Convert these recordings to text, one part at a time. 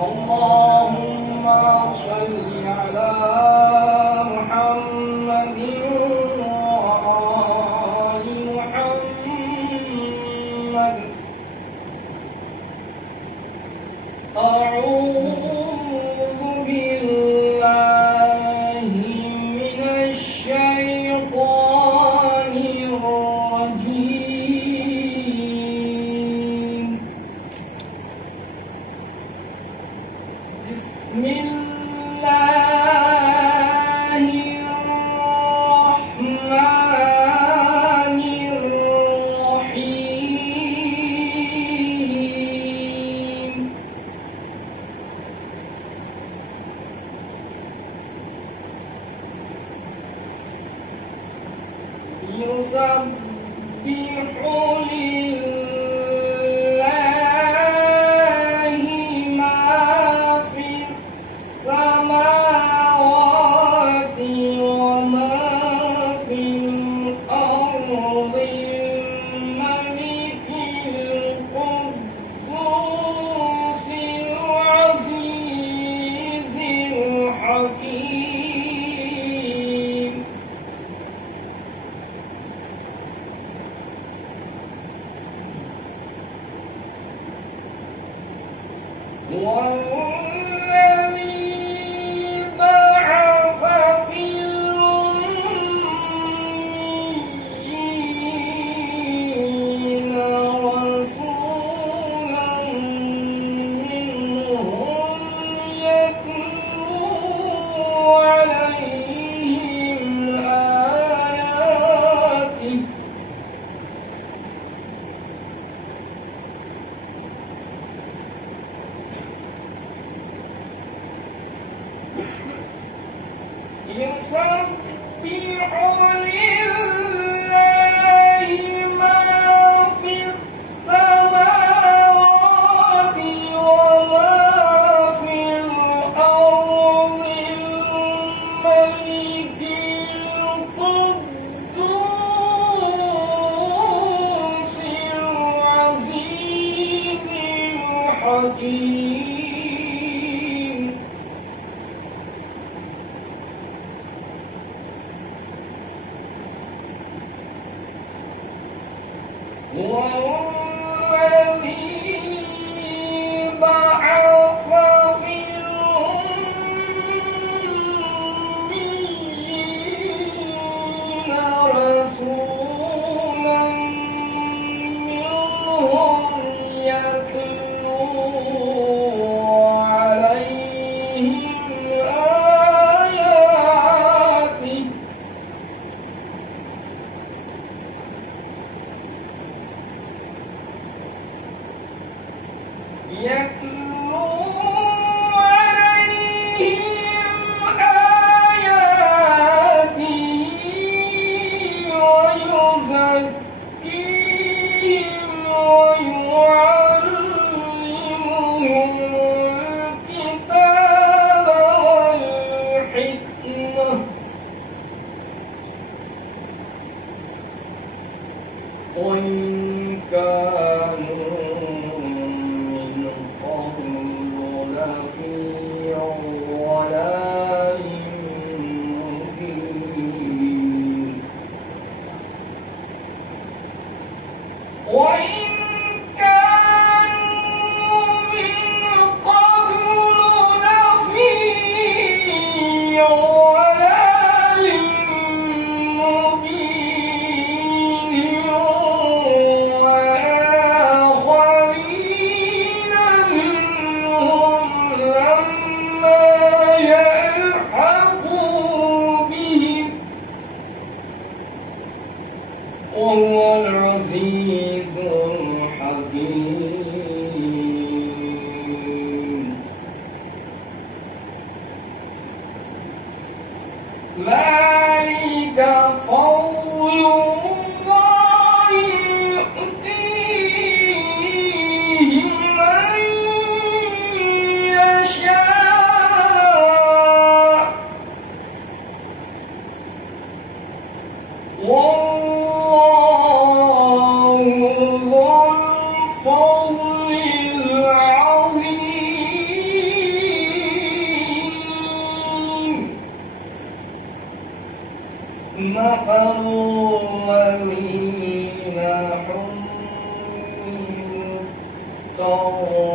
اللهم صل على محمد وآل محمد. أعوذ بالله من الشيطان الرجيم. بسم الله الرحمن الرحيم. يسبح لله ما في السماوات وما في الأرض الملك القدوس العزيز الحكيم. والذي بعث في الأميين رسولا منهم يتلو عليهم آياته يسبح لله ما في السماوات وما في الأرض الملك القدوس العزيز الحكيم. والذي بعث في الأميين رسولا منهم يتلو عليهم آياته ويزكيهم ويعلمهم الكتاب والحكمة وإن كانوا من قبل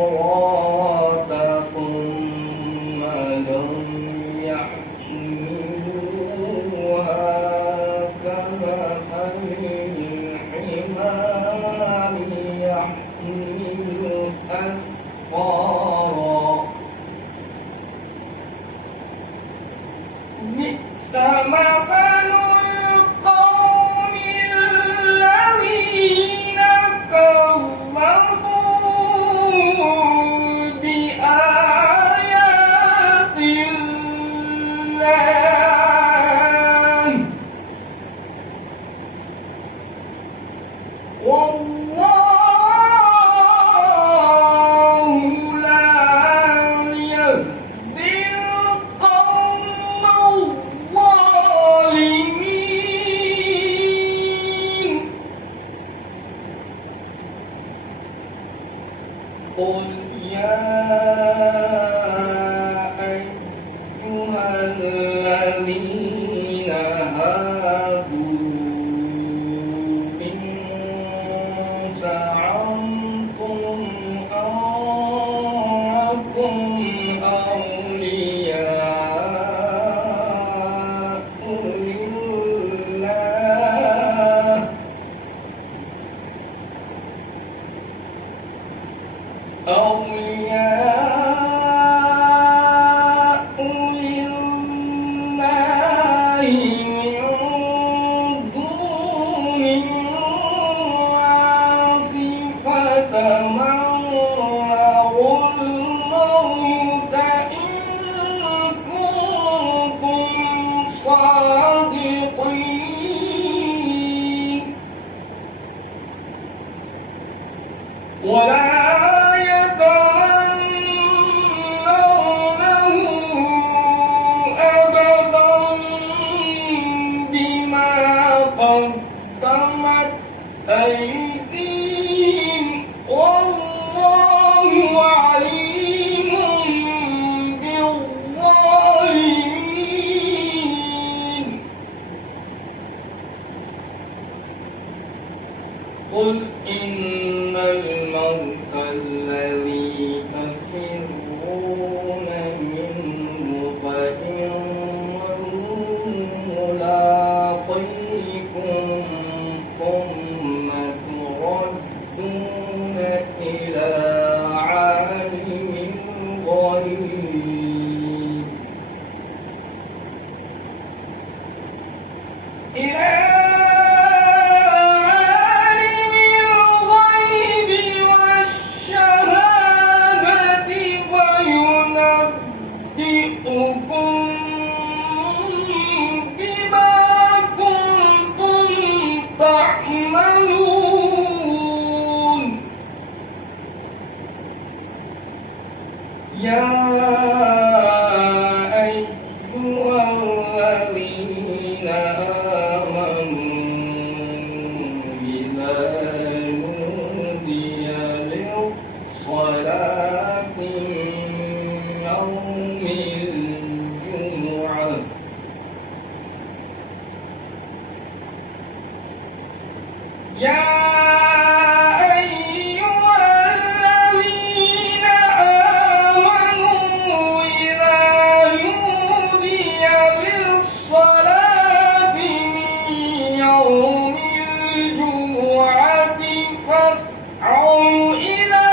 التوراة ثم لم يحملوها كمثل الحمار يحمل أسفارا بئس مثل القوم الذين كذبوا بآيات الله والله لا يهدي القوم الظالمين قل يا أيها الذين هادوا إن زعمتم أنكم أولياء لله من دون الناس فتمنوا الموت إن كنتم صادقين ولا يتمنونه أبدا بما قدمت أيديهم والله عليم بالظالمين قل إن الموت الذي تفرون منه فإنه ملاقيكم ثم تردون إلى عالم الغيب بما كنتم تعملون يا أيها الذين آمنوا إذا نودي للصلاة يوم الجمعة يا أيها الذين آمنوا إذا نودي للصلاة من يوم الجمعة فاسعوا إلى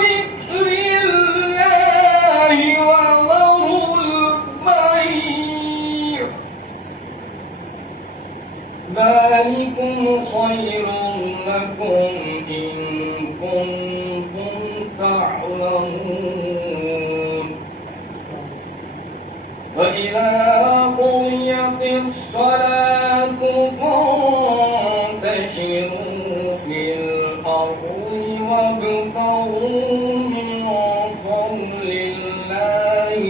ذكر الله وذروا البيع ذلكم خير لكم إن كنتم تعلمون فإذا قضيت الصلاة فانتشروا في الأرض وابتغوا من فضل الله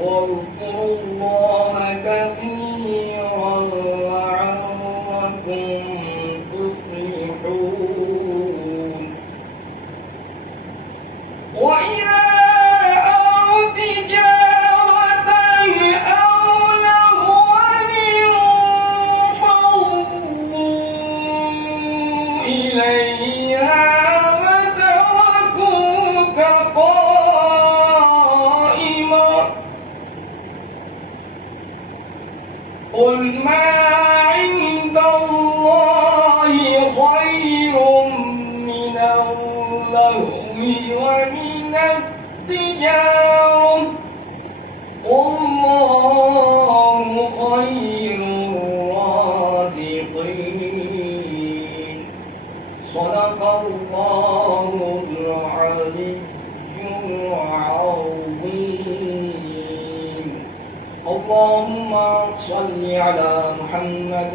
واذكروا الله كثيرا لعلكم تفلحون وإذا رأوا تجارة أو لهوا انفضوا قل ما عند الله خير من اللهو ومن التجارة والله خير الرازقين صدق الله العلي العظيم اللهم صل على محمد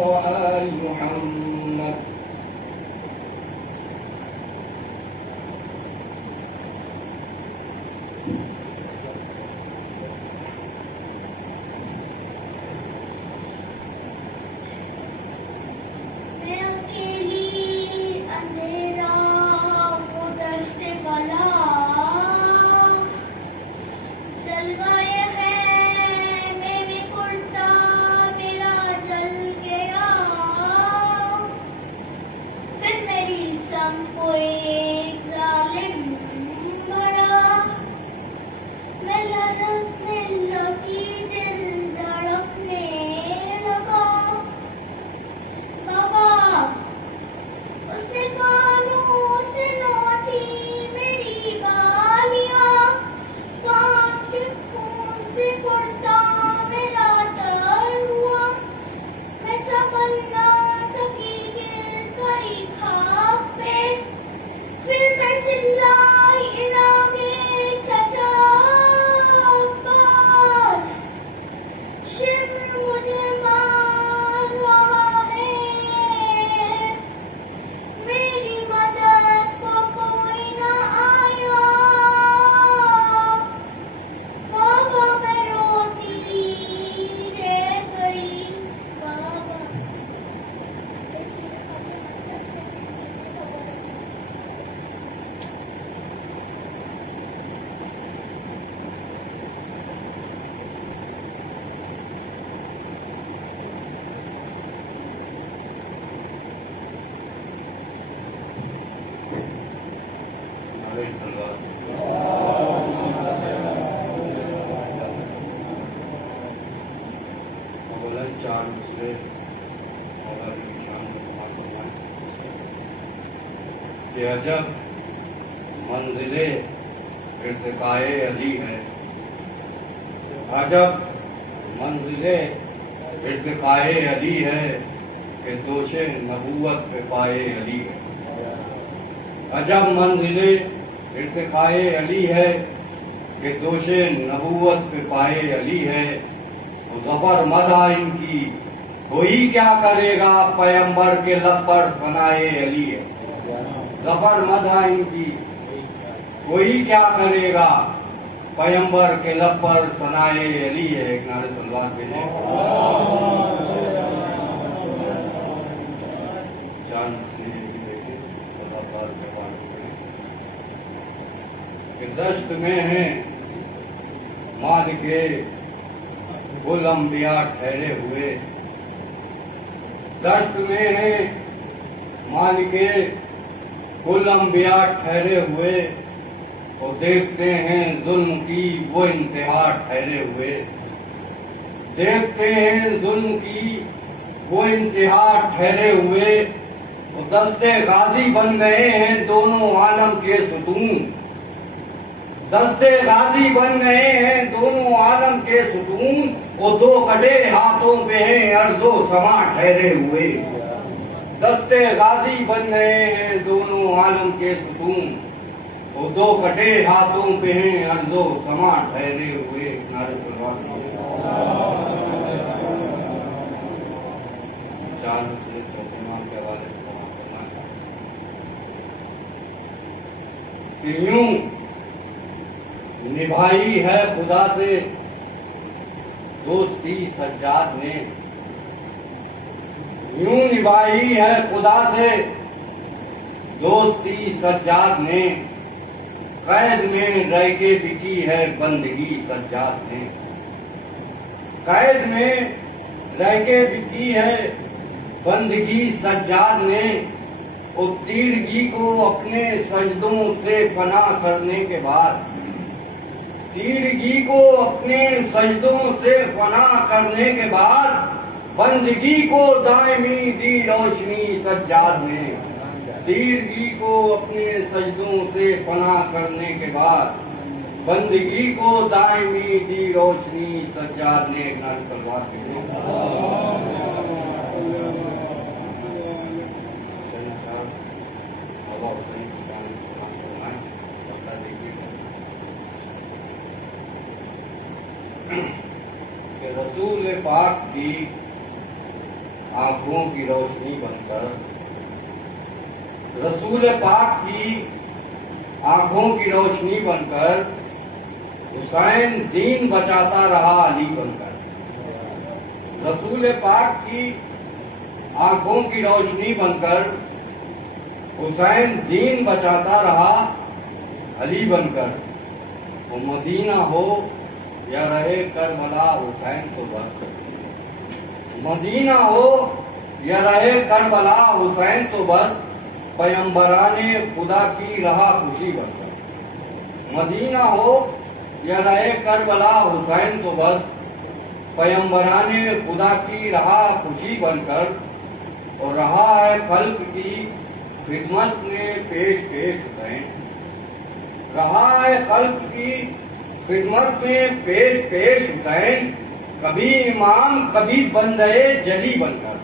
وآل محمد چار مسئلے مولا کی شان فرمائیں کہ عجب منزل ارتقاء علی ہے، عجب منزل ارتقاء علی ہے کہ دوش نبوت پہ پائے علی ہے، عجب منزل ارتقاء علی ہے کہ دوش نبوت پہ پائے علی ہے، ظفر مدح ان کی کوئی کیا کرے گا پیمبر کے لب پر ثنائے علی ہے، ظفر مدح ان کی کوئی کیا کرے گا پیمبر کے لب پر ثنائے علی ہے۔ ایک نعرہ صلوات بھیجیں۔ چار مسئلے دیکھیں کہ دشت میں ہیں مالک کل انبیاء ٹھہرے ہوئے، دشت میں ہیں مالک کل انبیاء ٹھہرے ہوئے، اور دیکھتے ہیں ظلم کی وہ انتہا ٹھہرے ہوئے، دیکھتے ہیں ظلم کی وہ انتہا ٹھہرے ہوئے، اور دستے غازی بن گئے ہیں دونوں عالم کے ستون، دستے غازی بن گئے ہیں دونوں عالم کے ستون، وہ دو کٹے ہاتھوں پہ ہیں ارض و سما ٹھہرے ہوئے، دستے غازی بن گئے ہیں دونوں عالم کے ستون، وہ دو کٹے ہاتھوں پہ ہیں ارض و سما ٹھہرے ہوئے۔ نعرہ صلوات چار مسئلے ترجمان کے حوالے سے بیان کرنا کہ یوں نبھائی ہے خدا سے دوستی سجاد نے، یوں نبھائی ہے خدا سے دوستی سجاد نے، قید میں رہ کے بکی ہے بندگی سجاد نے، قید میں رہ کے بکی ہے بندگی سجاد نے، اور تیرگی کو اپنے سجدوں سے پناہ کرنے کے بعد، تیرگی کو اپنے سجدوں سے پناہ کرنے کے بعد بندگی کو دائمی دی روشنی سجاد نے، تیرگی کو اپنے سجدوں سے فنا کرنے کے بعد بندگی کو دائمی دی روشنی سجاد نے۔ ایک نعرہ صلوات کے لیے کہ رسول پاک کی آنکھوں کی روشنی بن کر، رسول پاک کی آنکھوں کی روشنی بن کر حسین دین بچاتا رہا علی بن کر، رسول پاک کی آنکھوں کی روشنی بن کر حسین دین بچاتا رہا علی بن کر۔ وہ مدینہ ہو یا رہے کربلا حسین تو بس، مدینہ ہو یا رہے کربلا حسین تو بس، پیغمبران خدا کی رہا خوشی بن کر، مدینہ ہو یا رہے کربلا حسین تو بس، پیغمبران خدا کی رہا خوشی بن کر، اور رہا ہے خلق کی خدمت میں پیش پیش حسین، رہا ہے خلق کی خدمت میں پیش پیش حسین، کبھی امام کبھی بندے جلی بن کر،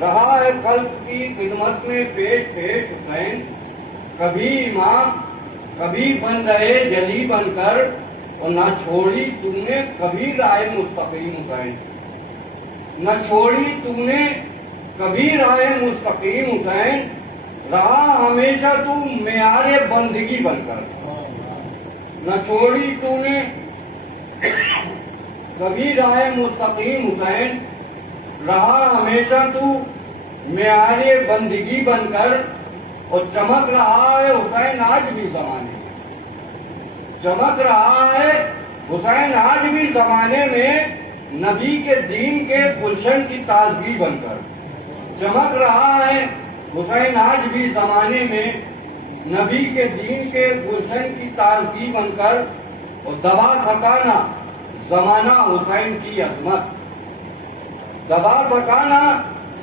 رہا ہے خلق کی خدمت میں پیش پیش حسین، کبھی امام کبھی بندے جلی بن کر، اور نہ چھوڑی تم نے کبھی رائے مستقیم حسین، نہ چھوڑی تم نے کبھی رائے مستقیم حسین، رہا ہمیشہ تم معیار بندگی بن کر، نہ چھوڑی تو نے کبھی رائے مستقیم حسین، رہا ہمیشہ تو معیار بندگی بن کر، اور چمک رہا ہے حسین آج بھی زمانے میں، چمک رہا ہے حسین آج بھی زمانے میں، نبی کے دین کے گلشن کی تازگی بن کر، چمک رہا ہے حسین آج بھی زمانے میں، نبی کے دین کے گلشن کی تازگی بن کر، اور دبا سکانا زمانہ حسین کی عظمت، دبا سکانا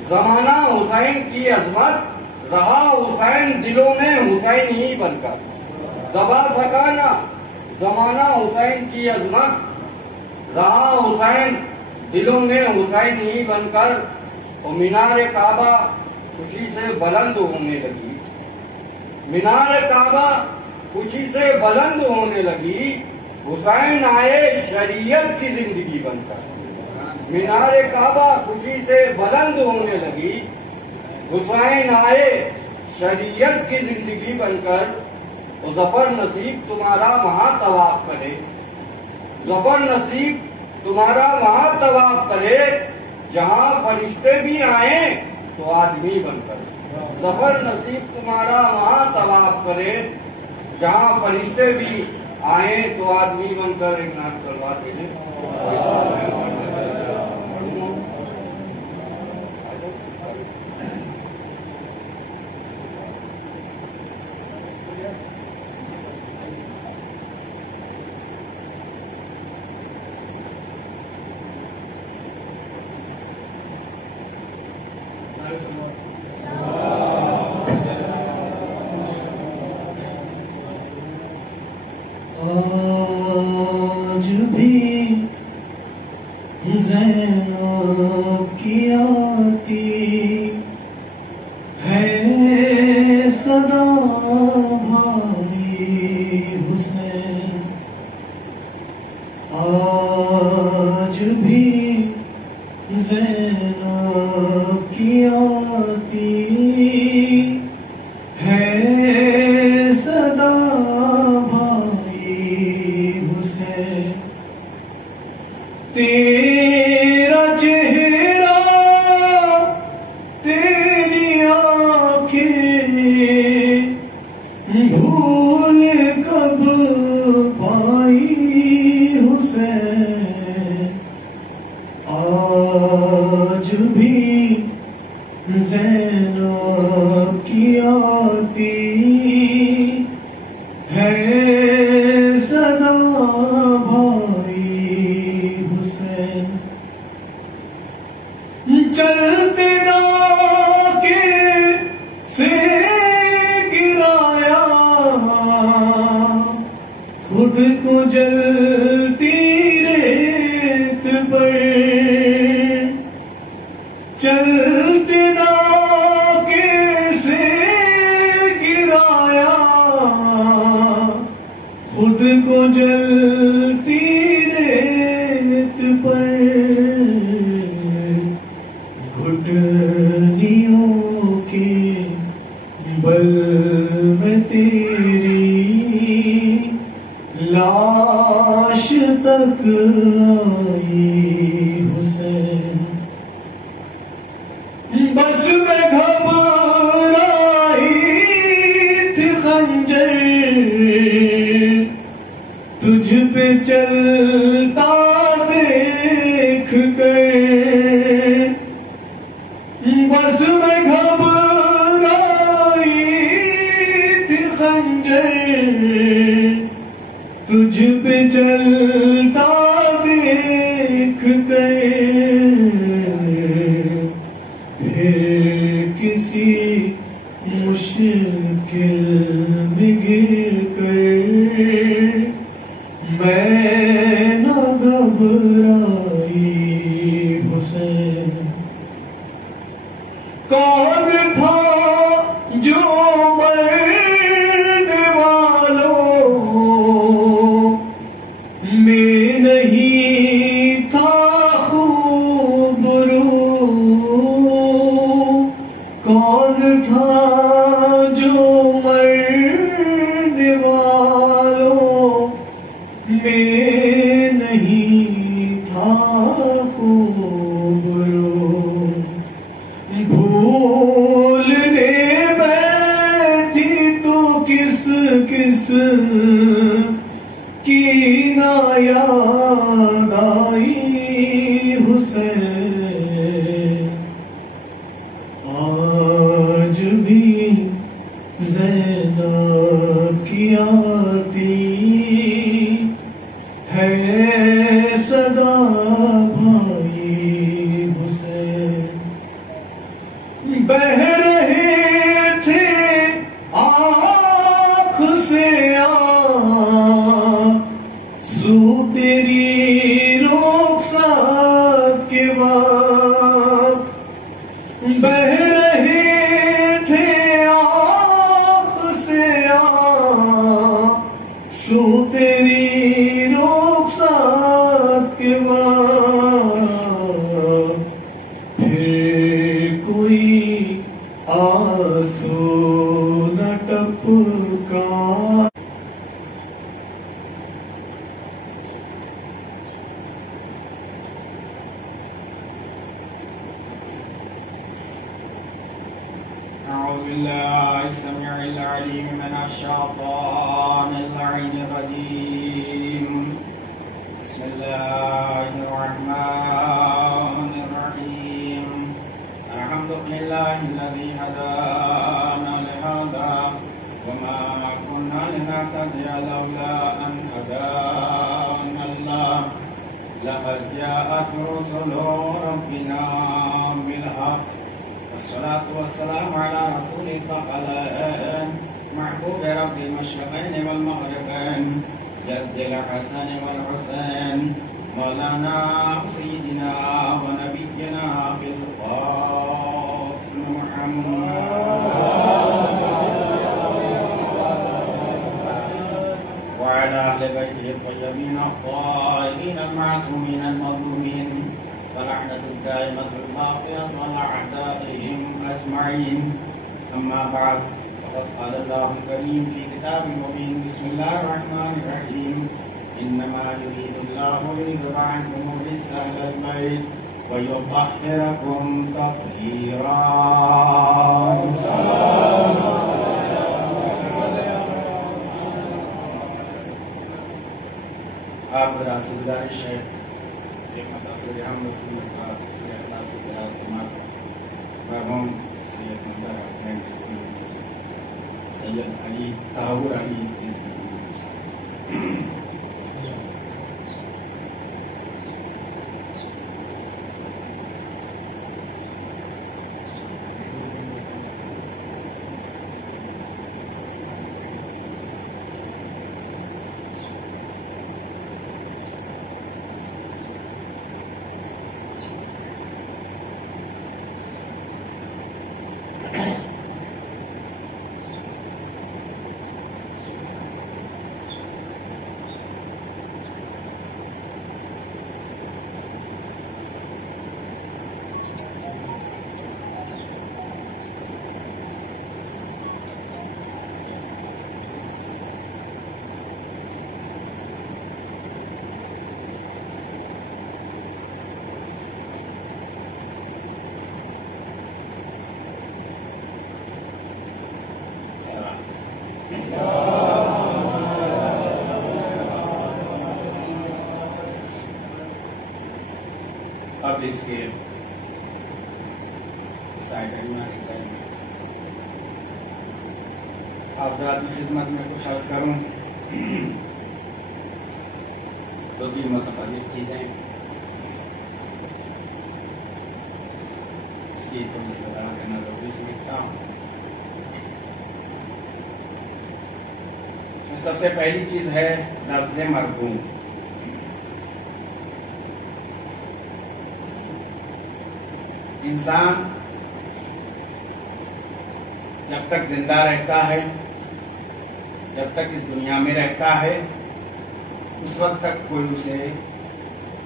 زمانہ حسین کی عظمت، رہا حسین دلوں میں حسین ہی بن کر، دبا سکانا زمانہ حسین کی عظمت، رہا حسین دلوں میں حسین ہی بن کر، اور مینار کعبہ خوشی سے بلند ہونے لگی، مینار کعبہ خوشی سے بلند ہونے لگی، حسین آئے شریعت کی زندگی بن کر، مینار کعبہ خوشی سے بلند ہونے لگی، حسین آئے شریعت کی زندگی بن کر، اور ظفر نصیب تمہارا وہاں طواف کرے، ظفر نصیب تمہارا وہاں طواف کرے، جہاں فرشتے بھی آئیں تو آدمی بن کر، ظفر نصیب تمہارا وہاں طواف کرے، جہاں فرشتے بھی آئیں تو آدمی بن کر۔ ایک نعت صلوات کے لیے آج بھی زینب کی آتی ہے صدا بھائی حسین، آج بھی زینب کی آتی ہے صدا تیرا چہرہ تیری آنکھیں بھول کب پائی حسین، آج بھی زینب کی آتی ہے صدا بھائی حسین، چلتے ناکے سے گرایا خود کو جلتی ریت پر چلتے ناکے سے گرایا خود کو جلتی ریت پر گھٹنیوں کے بل میں تیری لاش تک آئی حسین بس میں گھبرائی تھی خنجر تجھ پہ چلتا دیکھ کر بس میں گھبرائی تھی خنجر تجھ پہ چلتا دیکھ کر پھر کسی مشکل میں گر کر میں نہ گھبرائی حسین کون تھا جو مرنے والوں میں نہیں تھا خوب رو کون تھا جو مرنے والوں میں نہیں تھا خوب رو بھولنے بیٹھی تو کس کس کی نہ یاد آئی حسین آج بھی زینب کی آتی ہے صدا بھائی حسین بہ رہے تھے آنکھ سے آنسو تیری رخصت کے بعد بہ رہے تھے آنکھ سے آنسو تیری رخصت کے بعد پھر کوئی آنسو نہ ٹپکا أعوذ بالله السميع العليم من الشيطان اللعين الرجيم بسم الله الرحمن الرحيم الحمد لله الذي هدانا لهذا وما كنا لنهتدي لولا أن هدانا الله لقد جاءت رسل ربنا بالحق والصلاة والسلام على رسول الثقلين محبوب رب المشرقين والمغربين جد الحسن والحسين مولانا سيدنا ونبينا في القاسم محمد وعلى أهل بيته الطيبين الطاهرين المعصومين المظلومين ولعنة الدائمة الباقية على أعدائهم أجمعين أما بعد فقد قال الله الكريم في كتاب مبين بسم الله الرحمن الرحيم إنما يريد الله ليذهب عنكم الرجس أهل البيت ويطهركم تطهيرا آپ راست گزارش ہے سورہ حمد سورہ اخلاص کی تلاوت فرماتے ہیں مرحوم سید مظہر حسین سید علی طاہور علی اب اس کے آپ حضرات کی خدمت میں کچھ عرض کروں. دو تین متفرق چیزیں اس کی تھوڑی سی وضاحت کرنا ضروری سمجھتا ہوں. سب سے پہلی چیز ہے لفظ مرحوم. انسان جب تک زندہ رہتا ہے، جب تک اس دنیا میں رہتا ہے، اس وقت تک کوئی اسے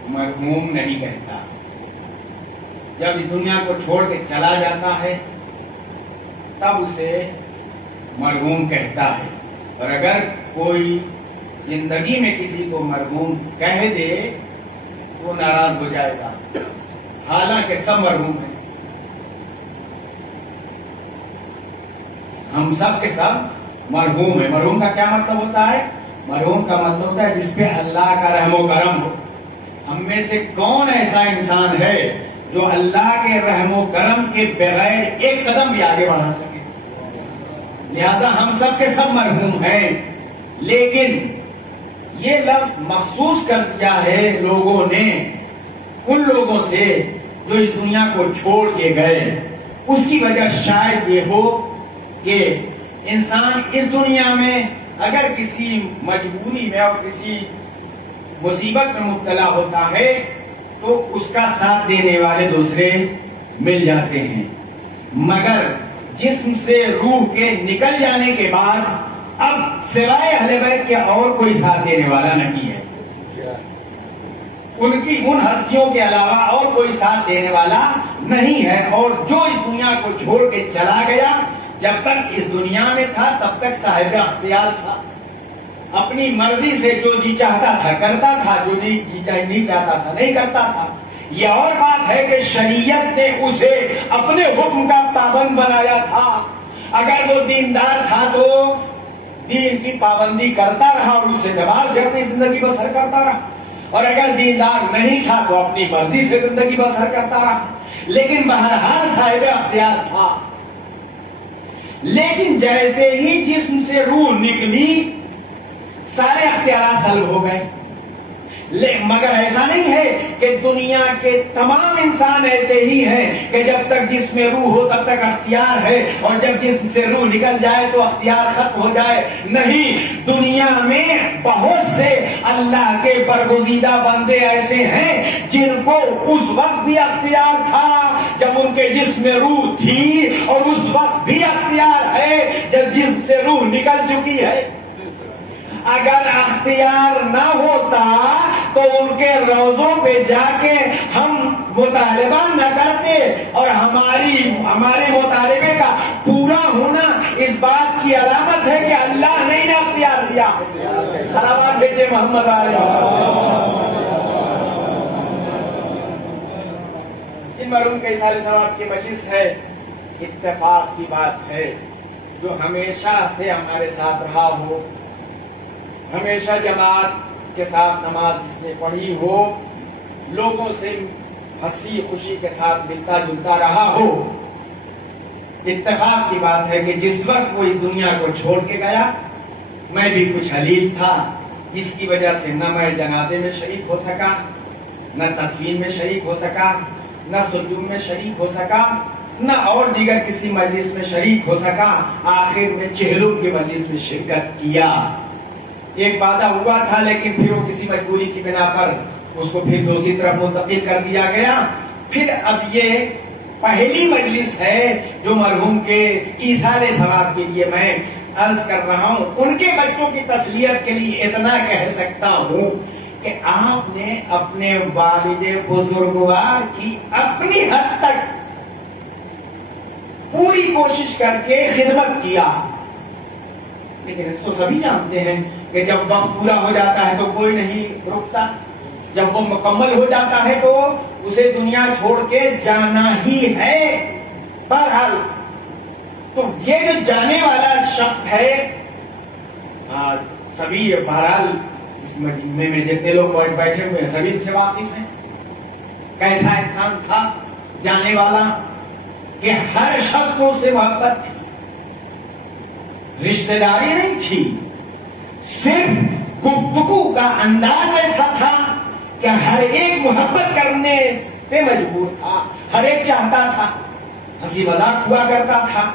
مرحوم نہیں کہتا. جب اس دنیا کو چھوڑ کے چلا جاتا ہے تب اسے مرحوم کہتا ہے. اور اگر کوئی زندگی میں کسی کو مرحوم کہہ دے تو وہ ناراض ہو جائے گا، حالانکہ سب مرحوم ہیں. ہم سب کے سب مرحوم ہیں. مرحوم کا کیا مطلب ہوتا ہے؟ مرحوم کا مطلب ہوتا ہے جس پہ اللہ کا رحم و کرم ہو. ہم میں سے کون ایسا انسان ہے جو اللہ کے رحم و کرم کے بغیر ایک قدم بھی آگے بڑھا سکے؟ لہذا ہم سب کے سب مرحوم ہیں. لیکن یہ لفظ مخصوص کر دیا ہے لوگوں نے ان لوگوں سے جو اس دنیا کو چھوڑ کے گئے. اس کی وجہ شاید یہ ہو کہ انسان اس دنیا میں اگر کسی مجبوری میں اور کسی مصیبت میں مبتلا ہوتا ہے تو اس کا ساتھ دینے والے دوسرے مل جاتے ہیں، مگر جسم سے روح کے نکل جانے کے بعد اب سوائے اہل بیت کے اور کوئی ساتھ دینے والا نہیں ہے. ان کی ان ہستیوں کے علاوہ اور کوئی ساتھ دینے والا نہیں ہے. اور جو اس دنیا کو چھوڑ کے چلا گیا جب تک اس دنیا میں تھا تب تک صاحب اختیار تھا. اپنی مرضی سے جو جی چاہتا تھا کرتا تھا، جو نہیں چاہتا تھا نہیں کرتا تھا. یہ اور بات ہے کہ شریعت نے اسے اپنے حکم کا پابند بنایا تھا. اگر وہ دیندار تھا تو دین کی پابندی کرتا رہا اور اس سے نماز بھی اپنی زندگی بسر کرتا رہا، اور اگر دیندار نہیں تھا تو اپنی مرضی سے زندگی بسر کرتا رہا. لیکن بہرحال صاحب اختیار تھا. لیکن جیسے ہی جسم سے روح نکلی سارے اختیارات سلب ہو گئے. مگر ایسا نہیں ہے کہ دنیا کے تمام انسان ایسے ہی ہیں کہ جب تک جسم میں روح ہو تب تک اختیار ہے اور جب جسم سے روح نکل جائے تو اختیار ختم ہو جائے. نہیں، دنیا میں بہت سے اللہ کے برگزیدہ بندے ایسے ہیں جن کو اس وقت بھی اختیار تھا جب ان کے جسم میں روح تھی، اور اس وقت بھی اختیار ہے جب جسم سے روح نکل چکی ہے. اگر اختیار نہ ہوتا تو ان کے روضوں پہ جا کے ہم مطالبہ نہ کرتے، اور ہمارے مطالبے کا پورا ہونا اس بات کی علامت ہے کہ اللہ نے انہیں اختیار دیا. صلوات بھیجے محمد علیہ. جن مرحوم کے اصال ثواب کی مجلس ہے، اتفاق کی بات ہے جو ہمیشہ سے ہمارے ساتھ رہا ہو، ہمیشہ جماعت کے ساتھ نماز جس نے پڑھی ہو، لوگوں سے ہنسی خوشی کے ساتھ ملتا جلتا رہا ہو. اتفاق کی بات ہے کہ جس وقت وہ اس دنیا کو چھوڑ کے گیا میں بھی کچھ حلیل تھا، جس کی وجہ سے نہ میں جنازے میں شریک ہو سکا، نہ تدفین میں شریک ہو سکا، نہ سجود میں شریک ہو سکا، نہ اور دیگر کسی مجلس میں شریک ہو سکا. آخر میں چہلوں کی مجلس میں شرکت کیا. ایک وعدہ ہوا تھا لیکن پھر وہ کسی مجبوری کی بنا پر اس کو پھر دوسری طرف منتقل کر دیا گیا. پھر اب یہ پہلی مجلس ہے جو مرحوم کے ایصال ثواب کے لیے میں عرض کر رہا ہوں. ان کے بچوں کی تسلیت کے لیے اتنا کہہ سکتا ہوں کہ آپ نے اپنے والد بزرگوار کی اپنی حد تک پوری کوشش کر کے خدمت کیا. لیکن اس کو سبھی جانتے ہیں کہ جب وقت پورا ہو جاتا ہے تو کوئی نہیں رکتا. جب وہ مکمل ہو جاتا ہے تو اسے دنیا چھوڑ کے جانا ہی ہے. بہرحال تو یہ جو جانے والا شخص ہے، سبھی بہرحال اس مجمع میں جتنے لوگ بیٹھے ہوئے ہیں سبھی ان سے واقف ہیں. کیسا انسان تھا جانے والا کہ ہر شخص کو اس سے محبت تھی، رشتہ داری نہیں تھی، صرف گفتگو کا انداز ایسا تھا کہ ہر ایک محبت کرنے پہ مجبور تھا، ہر ایک چاہتا تھا. ہنسی مذاق ہوا کرتا تھا.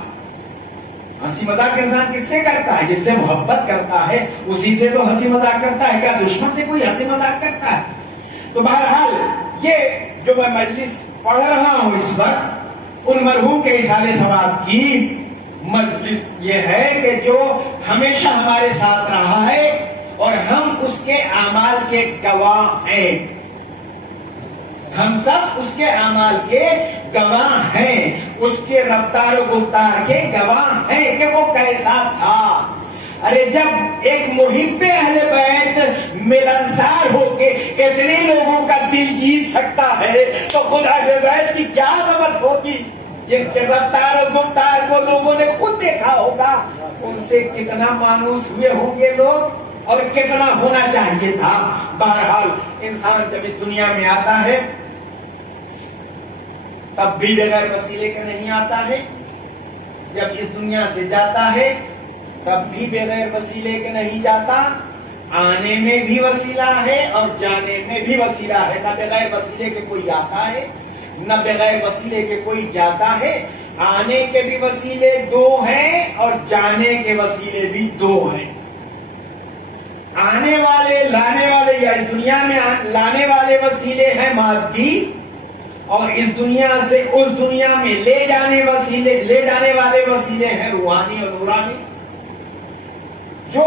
ہنسی مذاق انسان کس سے کرتا ہے؟ جس سے محبت کرتا ہے اسی سے تو ہنسی مذاق کرتا ہے. کیا دشمن سے کوئی ہنسی مذاق کرتا ہے؟ تو بہرحال یہ جو میں مجلس پڑھ رہا ہوں اس وقت، ان مرحوم کے ایصال ثواب کی مجلس یہ ہے کہ جو ہمیشہ ہمارے ساتھ رہا ہے اور ہم اس کے اعمال کے گواہ ہیں. ہم سب اس کے اعمال کے گواہ ہیں، اس کے رفتار و گفتار کے گواہ ہیں کہ وہ کیسا تھا. ارے جب ایک محب اہل بیت ملنسار ہو کے اتنے لوگوں کا دل جیت سکتا ہے تو خود اہل بیت کی کیا عظمت ہوگی، جن کے رفتار و گفتار کو لوگوں نے خود دیکھا ہوگا. ان سے کتنا مانوس ہوئے ہوں گے لوگ اور کتنا ہونا چاہیے تھا. بہرحال انسان جب اس دنیا میں آتا ہے تب بھی بغیر وسیلے کے نہیں آتا ہے، جب اس دنیا سے جاتا ہے تب بھی بغیر وسیلے کے نہیں جاتا. آنے میں بھی وسیلہ ہے اور جانے میں بھی وسیلہ ہے. نہ بغیر وسیلے کے کوئی آتا ہے نہ بغیر وسیلے کے کوئی جاتا ہے. آنے کے بھی وسیلے دو ہیں اور جانے کے وسیلے بھی دو ہیں. آنے والے لانے والے یا اس دنیا میں لانے والے وسیلے ہیں مادی، اور اس دنیا سے اس دنیا میں لے جانے والے وسیلے ہیں روحانی اور نورانی. جو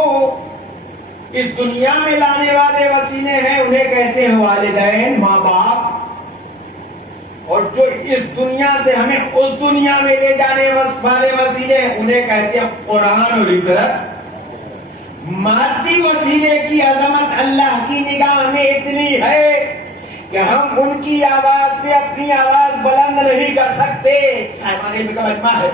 اس دنیا میں لانے والے وسیلے ہیں انہیں کہتے ہیں والدین، ماں باپ، اور جو اس دنیا سے ہمیں اس دنیا میں لے جانے والے وسیلے ہیں انہیں کہتے ہیں قرآن اور عبرت. مادی وسیلے کی عظمت اللہ کی نگاہ میں اتنی ہے کہ ہم ان کی آواز پہ اپنی آواز بلند نہیں کر سکتے. صاحبان علم کا مجمع ہے.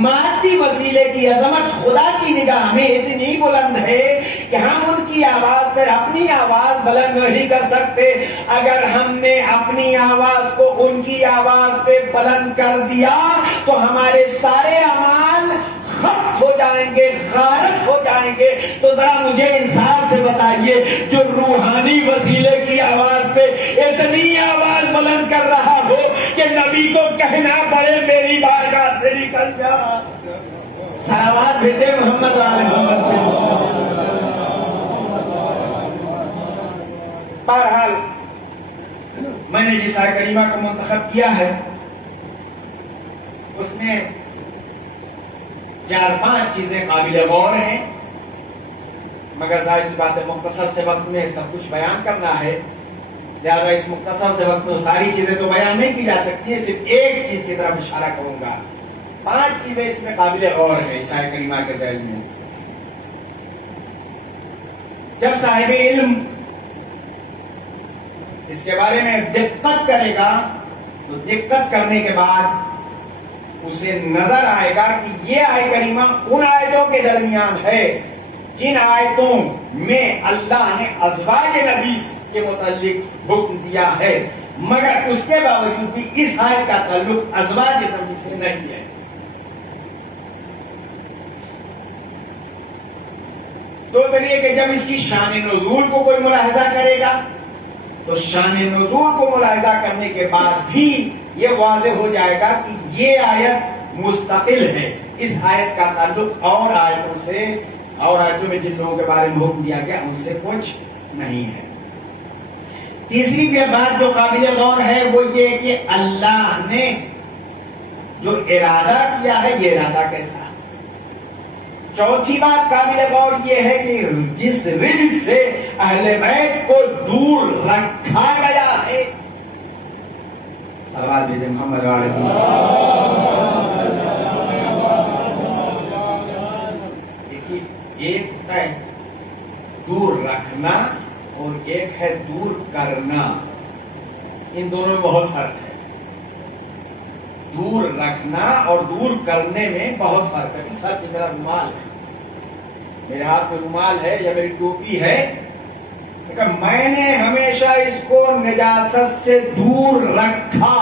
مادی وسیلے کی عظمت خدا کی نگاہ میں اتنی بلند ہے کہ ہم ان کی آواز پر اپنی آواز بلند نہیں کر سکتے. اگر ہم نے اپنی آواز کو ان کی آواز پہ بلند کر دیا تو ہمارے سارے اعمال خط ہو جائیں گے، غارت ہو جائیں گے. تو ذرا مجھے انصاف سے بتائیے، جو روحانی وسیلے کی آواز پہ اتنی آواز بلند کر رہا ہو کہ نبی کو کہنا پڑے میری بارگاہ سے نکل جا، صلوات بھیجے محمد وآل محمد پہ. بہرحال میں نے جس آیت کریمہ کو منتخب کیا ہے اس میں 4-5 چیزیں قابل غور ہیں، مگر ظاہر سی بات ہے مختصر سے وقت میں سب کچھ بیان کرنا ہے، لہذا اس مختصر سے وقت میں ساری چیزیں تو بیان نہیں کی جا سکتی. صرف ایک چیز کی طرف اشارہ کروں گا. 5 چیزیں اس میں قابل غور ہیں اس آیت کریمہ کے ذیل میں. جب صاحب علم اس کے بارے میں دقت کرے گا تو دقت کرنے کے بعد اسے نظر آئے گا کہ یہ آیت کریمہ ان آیتوں کے درمیان ہے جن آیتوں میں اللہ نے ازواج نبی کے متعلق حکم دیا ہے، مگر اس کے باوجود بھی اس آیت کا تعلق ازواج نبی سے نہیں ہے. تو چلیے کہ جب اس کی شان نزول کو کوئی ملاحظہ کرے گا تو شان نزول کو ملاحظہ کرنے کے بعد بھی یہ واضح ہو جائے گا کہ یہ آیت مستقل ہے. اس آیت کا تعلق اور آیتوں سے، اور آیتوں میں جن لوگوں کے بارے میں حکم دیا گیا ان سے کچھ نہیں ہے. تیسری بات جو قابل غور ہے وہ یہ کہ اللہ نے جو ارادہ کیا ہے یہ ارادہ کیسا. چوتھی بات قابل غور یہ ہے کہ جس رجل سے اہل بیت کو دور رکھا گیا ہے. سوال دیجیے محمد علیہ. دیکھیے ایک ہوتا ہے دور رکھنا اور ایک ہے دور کرنا. ان دونوں میں بہت فرق ہے. دور رکھنا اور دور کرنے میں بہت فرق ہے. سر کہ میرا رومال ہے, میرے ہاتھ میں رومال ہے یا میری ٹوپی ہے, لیکن میں نے ہمیشہ اس کو نجاست سے دور رکھا.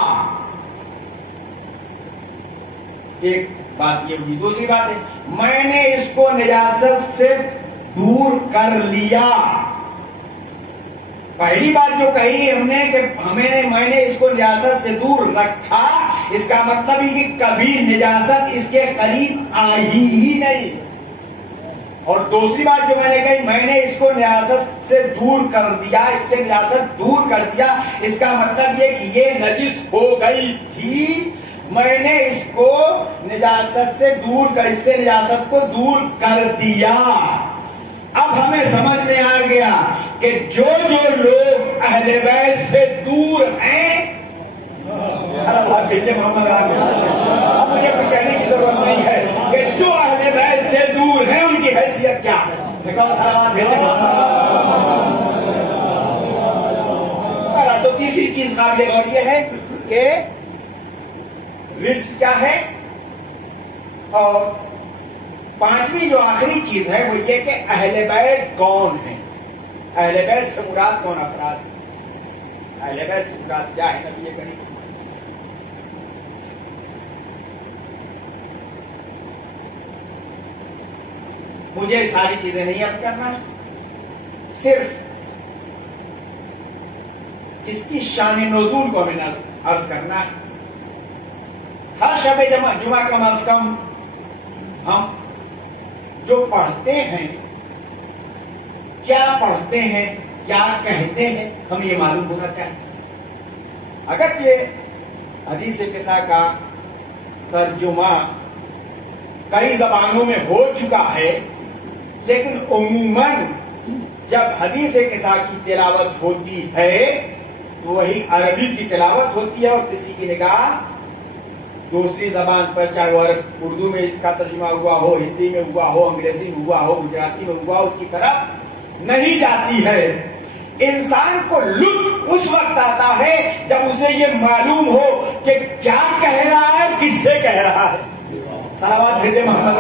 ایک بات یہ ہوئی. دوسری بات ہے میں نے اس کو نجاست سے دور کر لیا. پہلی بات جو کہی ہم نے کہ میں نے اس کو نجاست سے دور رکھا, اس کا مطلب یہ کہ کبھی نجاست اس کے قریب آئی ہی نہیں. اور دوسری بات جو میں نے کہی میں نے اس کو نجاست سے دور کر دیا, اس سے نجاست دور کر دیا, اس کا مطلب یہ کہ یہ نجس ہو گئی تھی, میں نے اس کو نجاست سے دور کر, اس سے نجاست کو دور کر دیا. اب ہمیں سمجھ میں آ گیا کہ جو لوگ اہل بیت سے دور ہیں, محمد اب مجھے کچھ کہنے کی ضرورت نہیں ہے کہ جو اہل بیت سے دور ہیں ان کی حیثیت کیا ہے. تو تیسری چیز قابل غور یہ ہے کہ رزق کیا ہے, اور پانچویں جو آخری چیز ہے وہ یہ کہ اہل بیت کون ہیں. اہل بیت سے مراد کون افراد ہیں, اہل بیت سے مراد کیا ہے نبی کریم. مجھے ساری چیزیں نہیں عرض کرنا, صرف اس کی شان نزول کو ہمیں عرض کرنا ہے. ہر شب جمعہ کم از کم ہم جو پڑھتے ہیں, کیا پڑھتے ہیں, کیا کہتے ہیں, ہمیں یہ معلوم ہونا چاہیے. اگرچہ حدیث قصہ کا ترجمہ کئی زبانوں میں ہو چکا ہے, لیکن عموماً جب حدیث قصہ کی تلاوت ہوتی ہے تو وہی عربی کی تلاوت ہوتی ہے, اور کسی کی نگاہ دوسری زبان پر, چاہے وہ اردو میں اس کا ترجمہ ہوا ہو, ہندی میں ہوا ہو, انگریزی میں ہوا ہو, گجراتی میں ہوا ہو, اس کی طرف نہیں جاتی ہے. انسان کو لطف اس وقت آتا ہے جب اسے یہ معلوم ہو کہ کیا کہہ رہا ہے, کس سے کہہ رہا ہے. صلوات بھیجے محمد.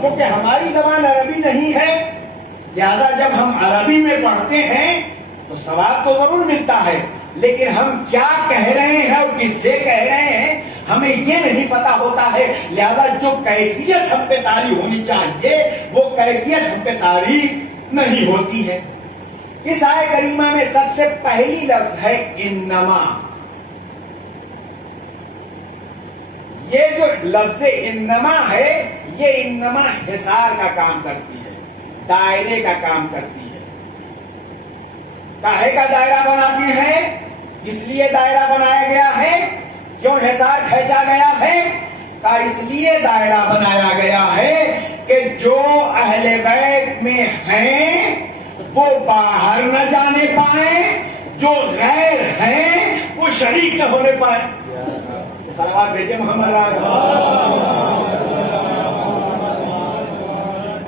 کیونکہ ہماری زبان عربی نہیں ہے, لہذا جب ہم عربی میں پڑھتے ہیں تو ثواب تو ضرور ملتا ہے, لیکن ہم کیا کہہ رہے ہیں اور کس سے کہہ رہے ہیں ہمیں یہ نہیں پتا ہوتا ہے. لہذا جو کیفیت ہم پہ طاری ہونی چاہیے وہ کیفیت ہم پہ طاری نہیں ہوتی ہے. اس آیت کریمہ میں سب سے پہلی لفظ ہے انما. یہ جو لفظ انما ہے, یہ انما حصار کا کام کرتی ہے, دائرے کا کام کرتی ہے. کاہے کا دائرہ بناتی ہے, اس لیے دائرہ بنایا گیا ہے. کیوں حصار کھینچا گیا ہے, کا اس لیے دائرہ بنایا گیا ہے کہ جو اہل بیت میں ہیں وہ باہر نہ جانے پائیں, جو غیر ہیں وہ شریک نہ ہونے پائیں. صلوات بھیجے محمد.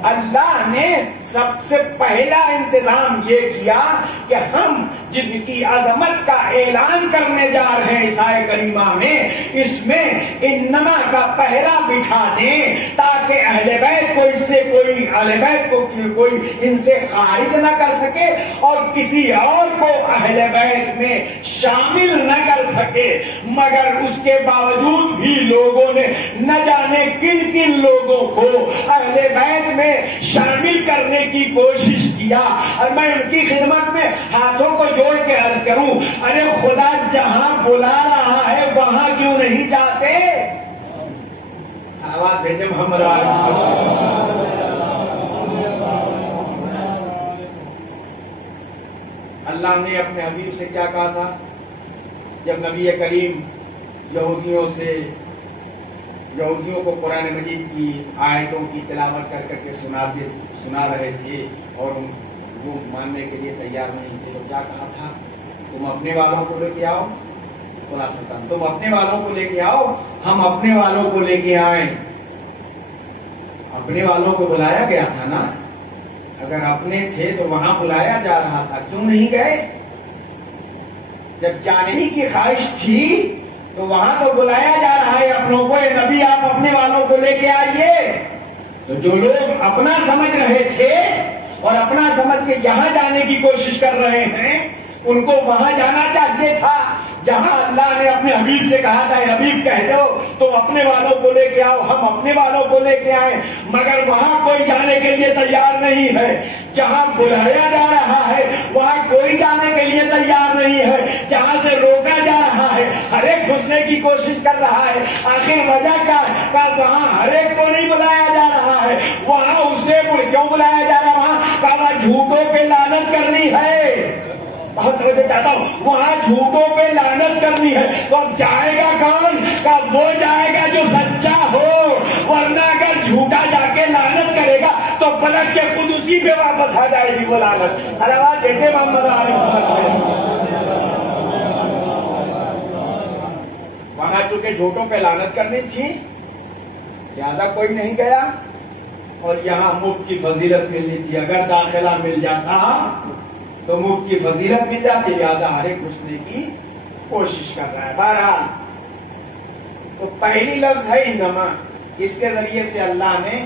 اللہ نے سب سے پہلا انتظام یہ کیا کہ ہم جن کی عظمت کا اعلان کرنے جا رہے ہیں اس آیت کریمہ میں, اس میں انما کا پہرا بٹھا دیں تاکہ اہل بیت کو اس سے اہل بیت کو کوئی ان سے خارج نہ کر سکے اور کسی اور کو اہل بیت میں شامل نہ کر سکے. مگر اس کے باوجود بھی لوگوں نے نہ جانے کن کن لوگوں کو اہل بیت میں شامل کرنے کی کوشش کیا. اور میں ان کی خدمت میں ہاتھوں کو جوڑ کے عرض کروں, ارے خدا جہاں بلا رہا ہے وہاں کیوں نہیں جاتے. صلوات بھیجے محمد. اللہ نے اپنے حبیب سے کیا کہا تھا جب نبی کریم یہودیوں کو قرآن مجید کی آیتوں کی تلاوت کر کے سنا رہے تھے اور وہ ماننے کے لیے تیار نہیں تھے, تو کیا کہا تھا, تم اپنے والوں کو لے کے آؤ. خلاصتاً تم اپنے والوں کو لے کے آؤ, ہم اپنے والوں کو لے کے آئیں. اپنے والوں کو بلایا گیا تھا نا, اگر اپنے تھے تو وہاں بلایا جا رہا تھا, کیوں نہیں گئے. جب جانے ہی کی خواہش تھی تو وہاں تو بلایا جا رہا ہے اپنوں کو، اے نبی آپ اپنے والوں کو لے کے آئیے. تو جو لوگ اپنا سمجھ رہے تھے اور اپنا سمجھ کے یہاں جانے کی کوشش کر رہے ہیں، ان کو وہاں جانا چاہیے تھا جہاں اللہ نے اپنے حبیب سے کہا تھا حبیب کہہ دو تو اپنے والوں کو لے کے آؤ. ہم اپنے والوں کو لے کے آئے، مگر وہاں کوئی جانے کے لیے تیار نہیں ہے. جہاں بلایا جا رہا ہے وہاں کوئی جانے کے لیے تیار نہیں ہے. جہاں سے روکا جا رہا ہے ہر ایک گھسنے کی کوشش کر رہا ہے. آخر وجہ کیا ہے؟ وہاں ہر ایک کو نہیں بلایا جا رہا ہے، وہاں اسے کیوں بلایا جا رہا ہے؟ وہاں جھوٹوں پہ لعنت کرنی ہے. بہت توجہ چاہتا ہوں، وہاں جھوٹوں پہ لعنت کرنی ہے. تو اب جائے گا کون؟ کہ وہ جائے گا جو سچا ہو، ورنہ اگر جھوٹا جا کے لعنت کرے گا تو پلٹ کے خود اسی پہ واپس آ جائے گی وہ لعنت. صلوات دیتے محمد علیہ وسلم. وہاں چونکہ جھوٹوں پہ لعنت کرنی تھی لہذا کوئی نہیں گیا، اور یہاں مفت کی فضیلت ملنی تھی. اگر داخلہ مل جاتا تو مفت کی فضیلت مل جاتی، لہذا ہر ایک گھسنے کی کوشش کر رہا ہے. بہرحال تو پہلی لفظ ہے انما، اس کے ذریعے سے اللہ نے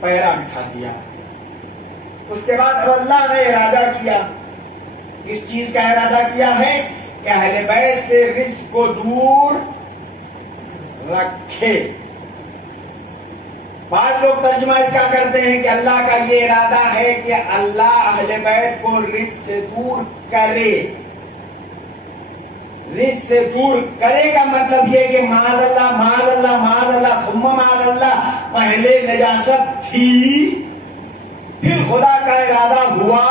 پہرا بٹھا دیا. اس کے بعد اب اللہ نے ارادہ کیا، کس چیز کا ارادہ کیا ہے؟ کہ اہل بیت سے رزق کو دور رکھے. بعض لوگ ترجمہ اس کا کرتے ہیں کہ اللہ کا یہ ارادہ ہے کہ اللہ اہل بیت کو رزق سے دور کرے. رزق سے دور کرے کا مطلب یہ کہ معاذ اللہ معاذ اللہ معاذ اللہ ثم معاذ اللہ، پہلے نجاست تھی پھر خدا کا ارادہ ہوا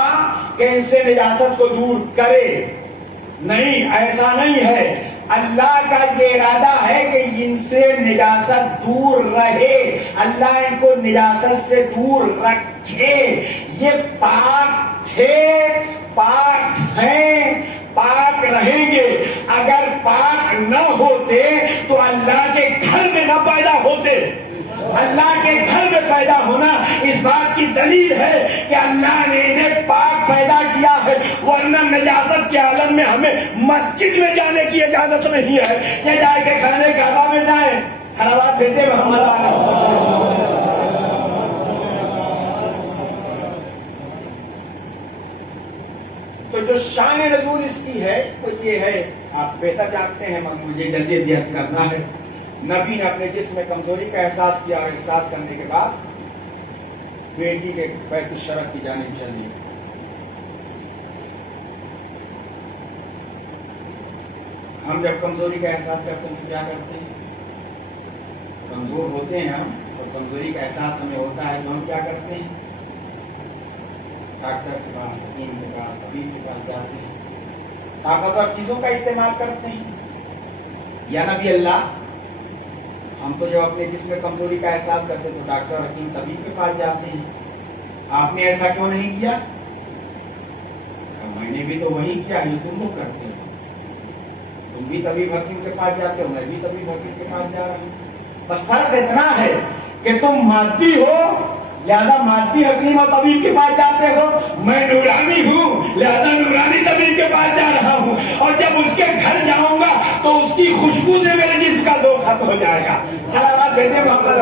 کہ ان سے نجاست کو دور کرے. نہیں، ایسا نہیں ہے. اللہ کا یہ ارادہ ہے کہ ان سے نجاست دور رہے، اللہ ان کو نجاست سے دور رکھے. یہ پاک تھے، پاک ہیں، پاک رہیں گے. اگر پاک نہ ہوتے تو اللہ کے گھر میں نہ پیدا ہوتے. اللہ کے گھر میں پیدا ہونا اس بات کی دلیل ہے کہ اللہ نے انہیں پاک پیدا کیا ہے، ورنہ نجاست کے عالم میں ہمیں مسجد میں جانے کی اجازت نہیں ہے کہ جائے کے کھانے کعبہ میں جائیں. صلوات دیتے محمد علیہ. تو جو شان نزول اس کی ہے وہ یہ ہے، آپ بہتر جانتے ہیں مگر مجھے جلدی عرض کرنا ہے. نبی نے اپنے جسم میں کمزوری کا احساس کیا اور احساس کرنے کے بعد بیٹی کے بیت الشرف کی جانب چل دی. ہم جب کمزوری کا احساس کرتے ہیں تو کیا کرتے ہیں؟ کمزور ہوتے ہیں ہم، اور کمزوری کا احساس ہمیں ہوتا ہے تو ہم کیا کرتے ہیں؟ ڈاکٹر کے پاس، حکیم کے پاس، طبیب کے پاس جاتے ہیں، طاقتور چیزوں کا استعمال کرتے ہیں. یا نبی اللہ، ہم تو جب اپنے جسم میں کمزوری کا احساس کرتے تو ڈاکٹر، حکیم، طبیب کے پاس جاتے ہیں. آپ نے ایسا کیوں نہیں کیا؟ میں نے بھی تو وہی کیا جو تم لوگ کرتے ہو. تم بھی طبیب حکیم کے پاس جاتے ہو، میں بھی طبیب حکیم کے پاس جا رہا ہوں. بس فرق اتنا ہے کہ تم مادی ہو لہذا مادی حکیم اور طبیب کے پاس جاتے ہو، میں نورانی ہوں لہذا نورانی طبیب کے پاس جا رہا ہوں. اور جب اس کے گھر جاؤں گا تو اس کی خوشبو سے میرے جسم کا زور ختم ہو جائے گا. صلوات بھیجے محمد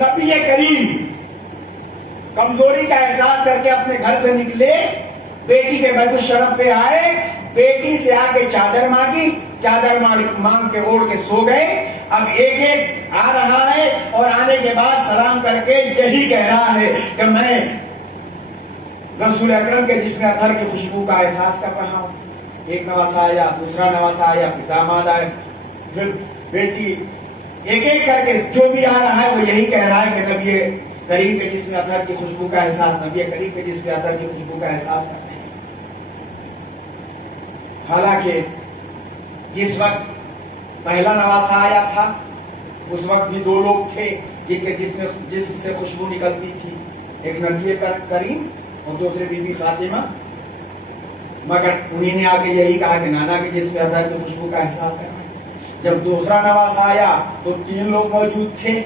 نبی کریم کمزوری کا احساس کر کے اپنے گھر سے نکلے، بیٹی کے بیت الشرف پہ آئے، بیٹی سے آ کے چادر مانگی، چادر مانگ کے اوڑھ کے سو گئے. اب ایک ایک آ رہا ہے اور آنے کے بعد سلام کر کے یہی کہہ رہا ہے کہ میں رسول اکرم کے جسم اطہر کی خوشبو کا احساس کر رہا ہوں. ایک نواسا آیا، دوسرا نواسا آیا، پھر داماد آئے، پھر بیٹی، ایک ایک کر کے جو بھی آ رہا ہے وہ یہی کہہ رہا ہے کہ نبی کریم کے جسم اطہر کی خوشبو کا احساس، نبی کریم کے جسم اطہر کی خوشبو کا احساس کرتے ہیں. حالانکہ جس وقت پہلا نواسا آیا تھا اس وقت بھی دو لوگ تھے جن کے جسم سے خوشبو نکلتی تھی، ایک نبی کریم اور دوسرے بی بی فاطمہ. مگر انہیں نے آگے یہی کہا کہ نانا کے جسم اطہر کی خوشبو کا احساس کرنا. جب دوسرا نواسا آیا تو 3 لوگ موجود تھے،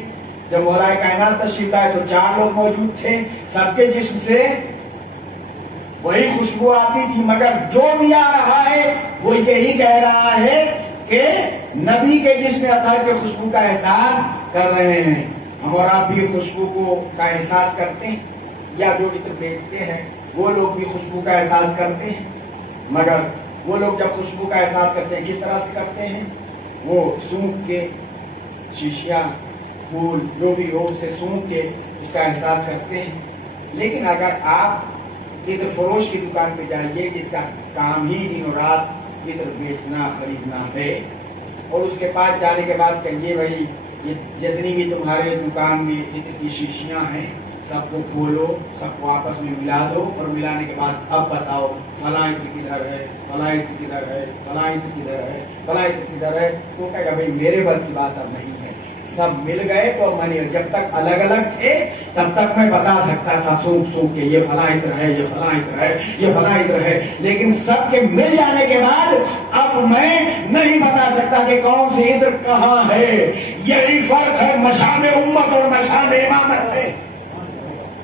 جب مولا کائنات تشریف لائے تو 4 لوگ موجود تھے. سب کے جسم سے وہی خوشبو آتی تھی، مگر جو بھی آ رہا ہے وہ یہی کہہ رہا ہے کہ نبی کے جسم اطہر کے خوشبو کا احساس کر رہے ہیں۔ ہم اور آپ بھی خوشبو کا احساس کرتے ہیں، یا جو عطر بیچتے ہیں وہ لوگ بھی خوشبو کا احساس کرتے ہیں، مگر وہ لوگ جب خوشبو کا احساس کرتے ہیں کس طرح سے کرتے ہیں؟ وہ سونگھ کے، شیشیاں، پھول جو بھی ہو اسے سونگھ کے اس کا احساس کرتے ہیں۔ لیکن اگر آپ عطر فروش کی دکان پہ جائیے جس کا کام ہی دن و رات عطر بیچنا خریدنا ہے، اور اس کے پاس جانے کے بعد کہیے بھائی یہ جتنی بھی تمہارے دکان میں عطر کی شیشیاں ہیں سب کو کھولو، سب کو آپس میں ملا دو، اور ملانے کے بعد اب بتاؤ فلاں عطر کدھر ہے، فلاں عطر کدھر ہے، فلاں عطر کدھر ہے، فلاں عطر کدھر ہے، تو کہے گا بھائی میرے بس کی بات اب نہیں ہے۔ سب مل گئے تو میں نے، جب تک الگ الگ تھے تب تک میں بتا سکتا تھا سونگ سونگ کے یہ فلاں عطر ہے، یہ فلاں عطر ہے، یہ فلاں عطر ہے، لیکن سب کے مل جانے کے بعد اب میں نہیں بتا سکتا کہ کون سی عطر کہاں ہے۔ یہی فرق ہے مشام امت اور مشام امامت میں،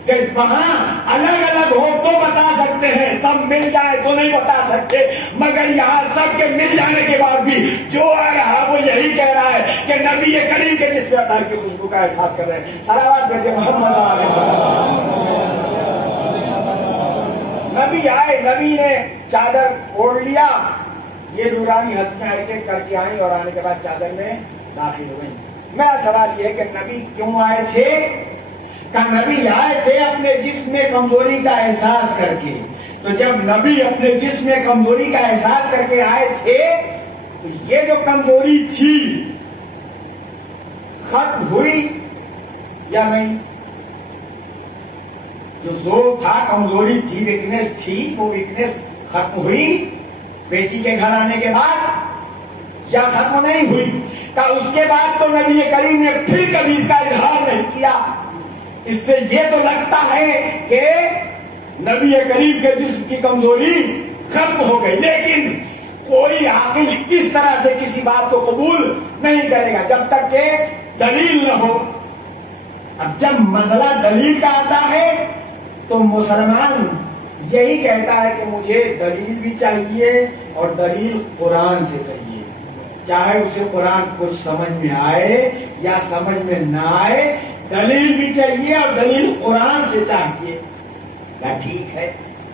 کہ وہاں الگ الگ ہو تو بتا سکتے ہیں، سب مل جائے تو نہیں بتا سکتے، مگر یہاں سب کے مل جانے کے بعد بھی جو آ رہا وہ یہی کہہ رہا ہے کہ نبی کریم کے جسم اطہر کی خوشبو کا احساس کر رہے ہیں۔ صلوات بھیجے محمد علیہ وسلم۔ نبی آئے، نبی نے چادر اوڑھ لیا، یہ نورانی ہستیاں ایک ایک کر کے آئیں اور آنے کے بعد چادر میں داخل ہو گئیں۔ میرا سوال یہ ہے کہ نبی کیوں آئے تھے؟ کہ نبی آئے تھے اپنے جسم میں کمزوری کا احساس کر کے، تو جب نبی اپنے جسم میں کمزوری کا احساس کر کے آئے تھے تو یہ جو کمزوری تھی ختم ہوئی یا نہیں؟ جو زور تھا، کمزوری تھی، ویکنیس تھی، وہ ویکنیس ختم ہوئی بیٹی کے گھر آنے کے بعد یا ختم نہیں ہوئی؟ کہ اس کے بعد تو نبی کریم نے پھر کبھی اس کا اظہار نہیں کیا۔ اس سے یہ تو لگتا ہے کہ نبی کریم کے جسم کی کمزوری ختم ہو گئی، لیکن کوئی عاقل اس طرح سے کسی بات کو قبول نہیں کرے گا جب تک کہ دلیل نہ ہو۔ اب جب مسئلہ دلیل کا آتا ہے تو مسلمان یہی کہتا ہے کہ مجھے دلیل بھی چاہیے اور دلیل قرآن سے چاہیے، چاہے اسے قرآن کچھ سمجھ میں آئے یا سمجھ میں نہ آئے، دلیل بھی چاہیے اور دلیل قرآن سے چاہیے۔ کیا ٹھیک ہے،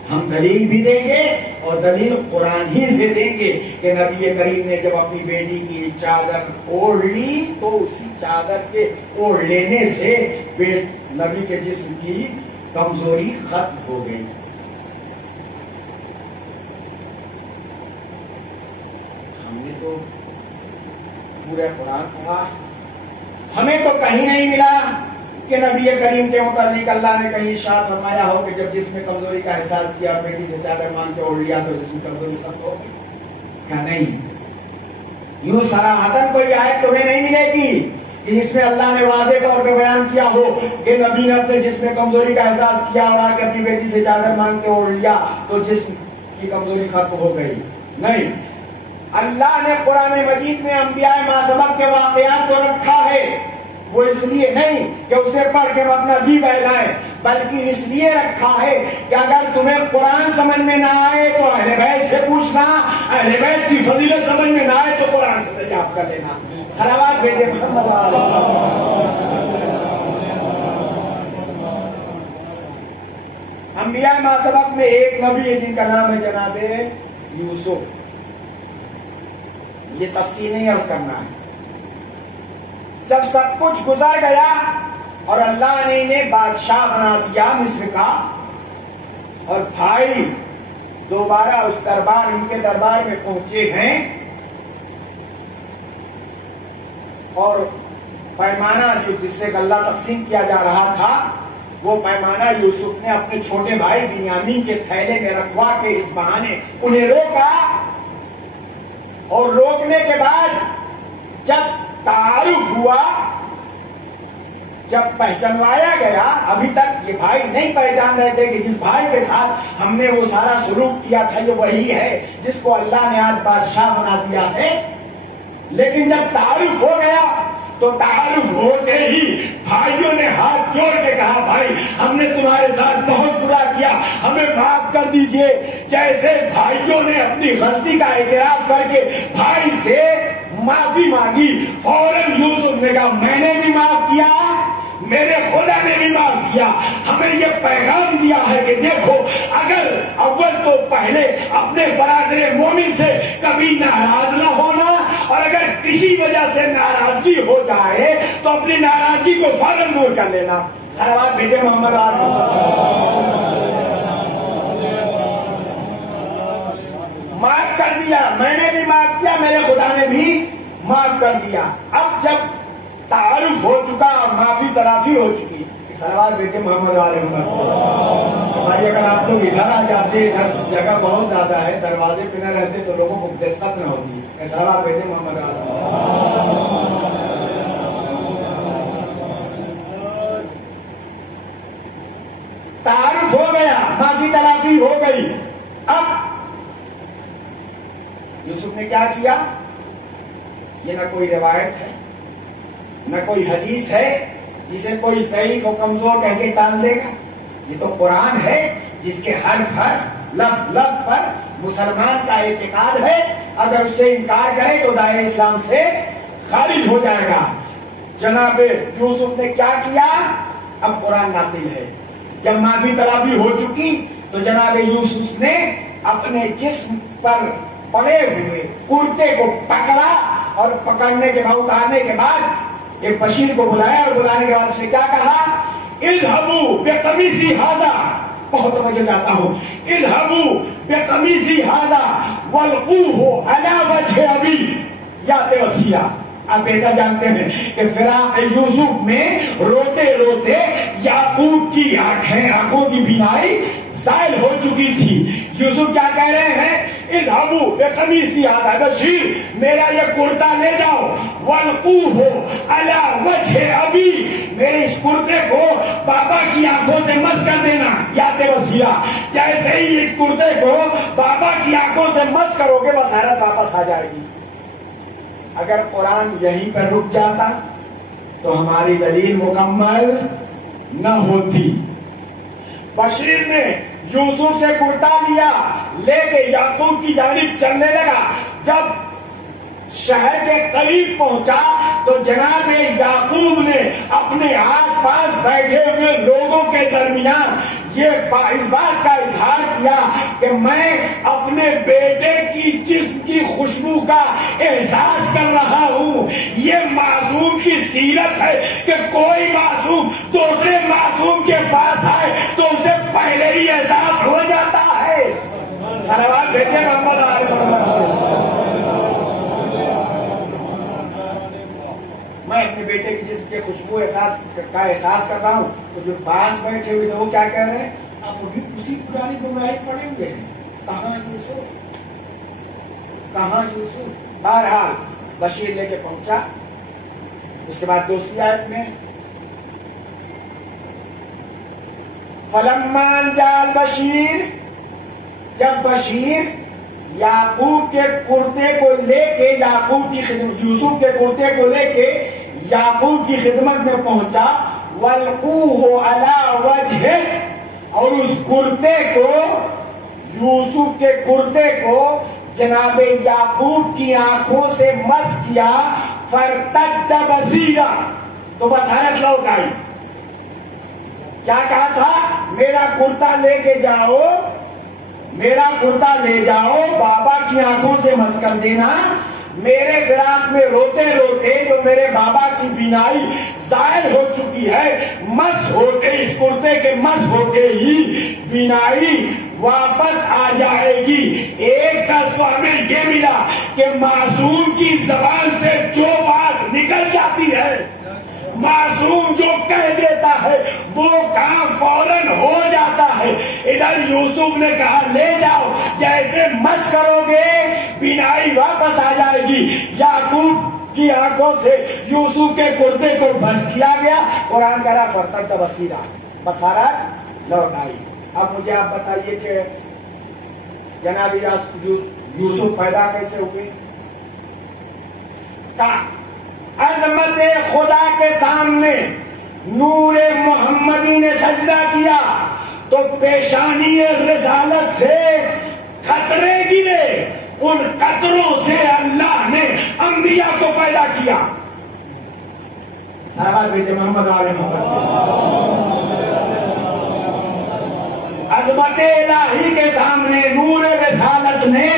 ہم دلیل بھی دیں گے اور دلیل قرآن ہی سے دیں گے کہ نبی کریم نے جب اپنی بیٹی کی چادر اوڑھ لی تو اسی چادر کے اوڑھ لینے سے نبی کے جسم کی کمزوری ختم ہو گئی۔ ہم نے تو پورا قرآن پڑھا، ہمیں تو کہیں نہیں ملا کہ نبی کریم کے متعلق اللہ نے کہیں ارشاد فرمایا ہو کہ جب جسم میں کمزوری کا احساس کیا اور بیٹی سے چادر مانگ کے اوڑھ لیا تو جسم میں کمزوری ختم ہو گئی؟ کیا نہیں؟ یوں صراحتاً کوئی آیت تمہیں نہیں ملے گی کہ جس میں اللہ نے واضح طور پہ بیان کیا ہو کہ نبی نے اپنے جسم میں کمزوری کا احساس کیا اور آ کے اپنی بیٹی سے چادر مانگ کے اوڑھ لیا تو جسم کی کمزوری ختم ہو گئی؟ نہیں، اللہ نے قرآن مجید میں انبیاء ما سبق کے واقعات کو رکھا ہے، وہ اس لیے نہیں کہ اسے پڑھ کے ہم اپنا جی بہلائیں، بلکہ اس لیے رکھا ہے کہ اگر تمہیں قرآن سمجھ میں نہ آئے تو اہل بیت سے پوچھنا، اہل بیت کی فضیلت سمجھ میں نہ آئے تو قرآن سے دریافت کر لینا۔ صلوات بھیجے محمد انبیاء ما سبق میں ایک نبی ہے جن کا نام ہے جناب یوسف۔ یہ تفصیل نہیں عرض کرنا ہے۔ جب سب کچھ گزر گیا اور اللہ نے انہیں بادشاہ بنا دیا مصر کا، اور بھائی دوبارہ اس دربار، ان کے دربار میں پہنچے ہیں، اور پیمانہ جس سے غلہ تقسیم کیا جا رہا تھا وہ پیمانہ یوسف نے اپنے چھوٹے بھائی بنیامین کے تھیلے میں رکھوا کے اس بہانے انہیں روکا، اور روکنے کے بعد جب تعارف ہوا، جب پہچانوایا گیا، ابھی تک یہ بھائی نہیں پہچان رہے تھے کہ جس بھائی کے ساتھ ہم نے وہ سارا سلوک کیا تھا یہ وہی ہے جس کو اللہ نے آج بادشاہ بنا دیا ہے، لیکن جب تعارف ہو گیا تو تعارف ہوتے ہی بھائیوں نے ہاتھ جوڑ کے کہا بھائی ہم نے تمہارے ساتھ بہت برا کیا, ہمیں معاف کر دیجئے. جیسے بھائیوں نے اپنی غلطی کا اعتراف کر کے بھائی سے معافی مانگی, فوراً یوسف نے کہا میں نے بھی معاف کیا, میرے خدا نے بھی معاف کیا. ہمیں یہ پیغام دیا ہے کہ دیکھو اگر اول تو پہلے اپنے برادر مومن سے کبھی ناراض نہ ہونا, اور اگر کسی وجہ سے ناراضگی ہو جائے تو اپنی ناراضگی کو فوراً دور کر لینا. صلوات بھیجے محمد معاف کر دیا, میں نے بھی معاف کیا, میرے خدا نے بھی معاف کر دیا. اب جب تعارف ہو چکا, معافی تلافی ہو چکی, صلوات بھیجے محمد بھائی اگر آپ لوگ ادھر آ جاتے, ادھر جگہ بہت زیادہ ہے, دروازے پہ نہ رہتے تو لوگوں کو دقت نہ ہوتی. صلوات بھیجے محمد تعارف ہو گیا, معافی تلافی ہو گئی. اب یوسف نے کیا کیا؟ یہ نہ کوئی روایت ہے, نہ کوئی حدیث ہے جسے کوئی ضعیف و کمزور کہہ کے ٹال دے گا. یہ تو قرآن ہے جس کے حرف حرف لفظ لفظ پر مسلمان کا اعتقاد ہے. اگر اس سے انکار کرے تو دائرہ اسلام سے خارج ہو جائے گا. جناب یوسف نے کیا کیا؟ اب قرآن ناقل ہے. جب معافی تلافی ہو چکی تو جناب یوسف نے اپنے جسم پر پڑے ہوئے کرتے کو پکڑا, اور پکڑنے کے بعد اتارنے کے بعد ایک بشیر کو بلایا, اور بلانے کے بعد اسے کیا کہا؟ اذهبوا بقمیصی ھذا, بہت توجہ چاہتا ہوں, اذهبوا بقمیصی ھذا والقوه علی وجه ابی یات وسیلہ. آپ بہتر جانتے ہیں کہ فراق یوسف میں روتے روتے یعقوب کی آنکھوں کی بینائی زائل ہو چکی تھی. یوسف کیا کہہ رہے ہیں؟ اذهبوا بقمیصی ھذا, بشیر میرا یہ کرتا لے جاؤ, والقوه علی وجه ابی, میرے اس کرتے کو بابا کی آنکھوں سے مس کر دینا. یات وسیلہ, جیسے ہی اس کرتے کو بابا کی آنکھوں سے مس کرو گے بصیرت واپس آ جائے گی. اگر قرآن یہیں پر رک جاتا تو ہماری دلیل مکمل نہ ہوتی. بشیر نے یوسف سے کرتا لیا, لے کے یعقوب کی جانب چلنے لگا. جب شہر کے قریب پہنچا تو جناب یعقوب نے اپنے آس پاس بیٹھے ہوئے لوگوں کے درمیان یہ اس بات کا اظہار کیا کہ میں اپنے بیٹے کی جسم کی خوشبو کا احساس کر رہا ہوں. یہ معصوم کی سیرت ہے کہ کوئی معصوم دوسرے معصوم کے پاس آئے تو اسے پہلے ہی احساس ہو جاتا ہے. صلوات بھیجے محمد میں اپنے بیٹے کی جسم کے خوشبو کا احساس کر رہا ہوں. تو جو پاس بیٹھے ہوئے وہ کیا کہہ رہے ہیں؟ آپ بھی اسی پرانی گمراہی پڑے ہوئے ہیں. کہاں یوسف, کہاں یوسف. بہرحال بشیر لے کے پہنچا. اس کے بعد دوسری آیت میں فلما جاء البشیر, جب بشیر یعقوب کے کرتے کو لے کے یعقوب کی خدمت, یوسف کے کرتے کو لے کے یعقوب کی خدمت میں پہنچا, والقوہ علی وجہ, اور اس کرتے کو, یوسف کے کرتے کو جناب یعقوب کی آنکھوں سے مس کیا. فرتد بصیرا, تو بصیرت لوٹ آئی. کیا کہا تھا؟ میرا کرتا لے کے جاؤ, میرا کرتا لے جاؤ, بابا کی آنکھوں سے مس کر دینا. میرے فراق میں روتے روتے جو میرے بابا کی بینائی زائل ہو چکی ہے, مس ہوتے, اس کرتے کے مس ہوتے ہی بینائی واپس آ جائے گی. ایک درس تو ہمیں یہ ملا کہ معصوم کی زبان سے جو بات نکل جاتی ہے, معصوم جو کہہ دیتا ہے وہ کام فوراً ہو جاتا ہے. ادھر یوسف نے کہا لے جاؤ, جیسے مس کرو گے بینائی واپس آ جائے گی. یعقوب کی آنکھوں سے یوسف کے کرتے کو بس کیا گیا. قرآن کہہ رہا فرتد بصیرا, بصیرت لوٹ آئی. اب مجھے آپ بتائیے کہ جناب یوسف پیدا کیسے ہوئے؟ عظمت خدا کے سامنے نور محمدی نے سجدہ کیا تو پیشانی رسالت سے قطرے گرے، ان قطروں سے اللہ نے انبیاء کو پیدا کیا۔ صلوات بھیجے محمد علیہ محمد۔ عظمت الہی کے سامنے نور رسالت نے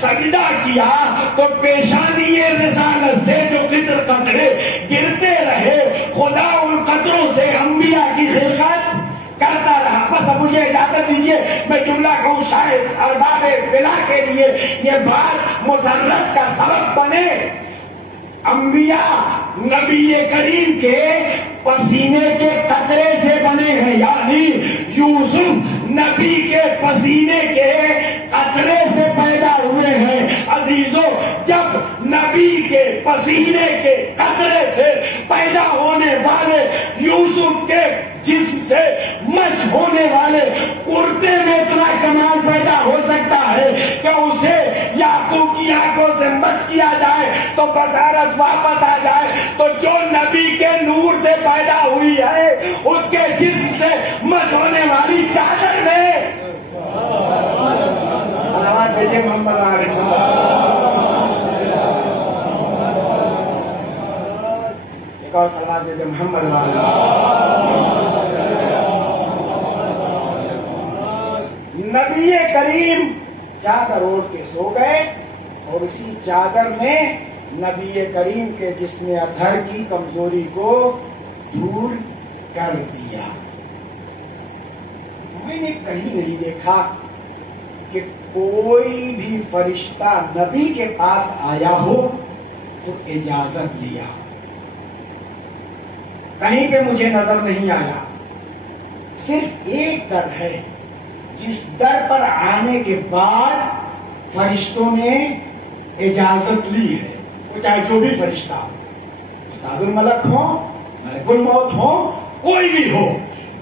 سجدہ کیا تو پیشانی رسالت سے جو قطرے گرتے رہے، خدا ان قطروں سے انبیاء کی خلقت کرتا رہا۔ بس اب مجھے اجازت دیجیے میں جملہ کہوں، شاید ارباب فلا کے لیے یہ بات مسرت کا سبب بنے۔ انبیاء نبی کریم کے پسینے کے قطرے سے بنے ہیں، یعنی یوسف نبی کے پسینے کے قطرے سے پیدا ہوئے ہیں۔ عزیزو، جب نبی کے پسینے کے قطرے سے پیدا ہونے والے یوسف کے جسم سے مس ہونے والے کرتے میں اتنا کمال پیدا ہو سکتا ہے کہ اسے یعقوب کی آنکھوں سے مس کیا جائے تو بصارت واپس آ جائے، تو جو نبی کے نور سے پیدا ہوئی ہے اس کے جسم سے مس ہونے والی چادر میں صلوات بھیجے محمد علیہ ایک اور صلوات بھیجے محمد علیہ۔ نبی کریم چادر اوڑھ کے سو گئے اور اسی چادر نے نبی کریم کے جسم اطہر کی کمزوری کو دور کر دیا۔ میں نے کہیں نہیں دیکھا کہ کوئی بھی فرشتہ نبی کے پاس آیا ہو تو اجازت لیا ہو، کہیں پہ مجھے نظر نہیں آیا۔ صرف ایک در ہے جس در پر آنے کے بعد فرشتوں نے اجازت لی ہے، وہ چاہے جو بھی فرشتہ ہو، استاد الملک ہو، ملک الموت ہو، کوئی بھی ہو،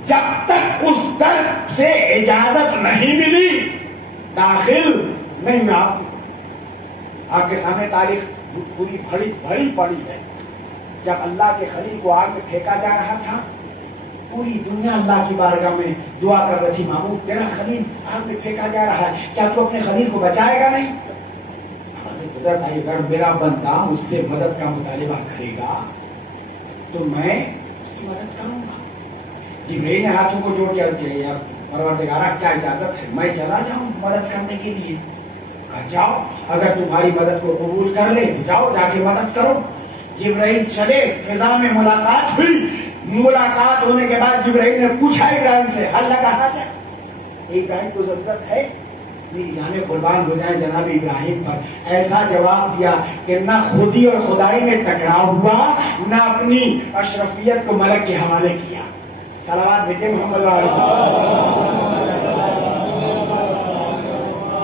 جب تک اس در سے اجازت نہیں ملی داخل نہیں ہوئے۔ آپ کے سامنے تاریخ پوری بھری پڑی ہے۔ جب اللہ کے خلیل کو آگ میں پھینکا جا رہا تھا، پوری دنیا اللہ کی بارگاہ میں دعا کر رہی تھی، معبود تیرا خلیل آگ میں پھینکا جا رہا ہے، کیا تو اپنے خلیل کو بچائے گا نہیں؟ اگر میرا بندہ مجھ سے مدد کا مطالبہ کرے گا تو میں اس کی مدد کروں گا۔ جبرائیل نے ہاتھوں کو جوڑ کے عرض کیا، یا پروردگارہ کیا اجازت ہے میں چلا جاؤں مدد کرنے کے لیے؟ کہا جاؤ، اگر تمہاری مدد کو قبول کر لے جاؤ جا کے مدد کرو۔ جبرائیل چلے، فضا میں ملاقات ہوئی، ملاقات ہونے کے بعد جبرائیل نے پوچھا ابراہیم سے، اللہ کہا جائے؟ ابراہیم کو ضرورت ہے میری جانیں قربان ہو جائیں جناب ابراہیم پر۔ ایسا جواب دیا کہ نہ خودی اور خدائی میں ٹکراؤ ہوا، نہ اپنی اشرفیت کو ملک کے حوالے کیا۔ صلوات بھیجے محمد علیہ۔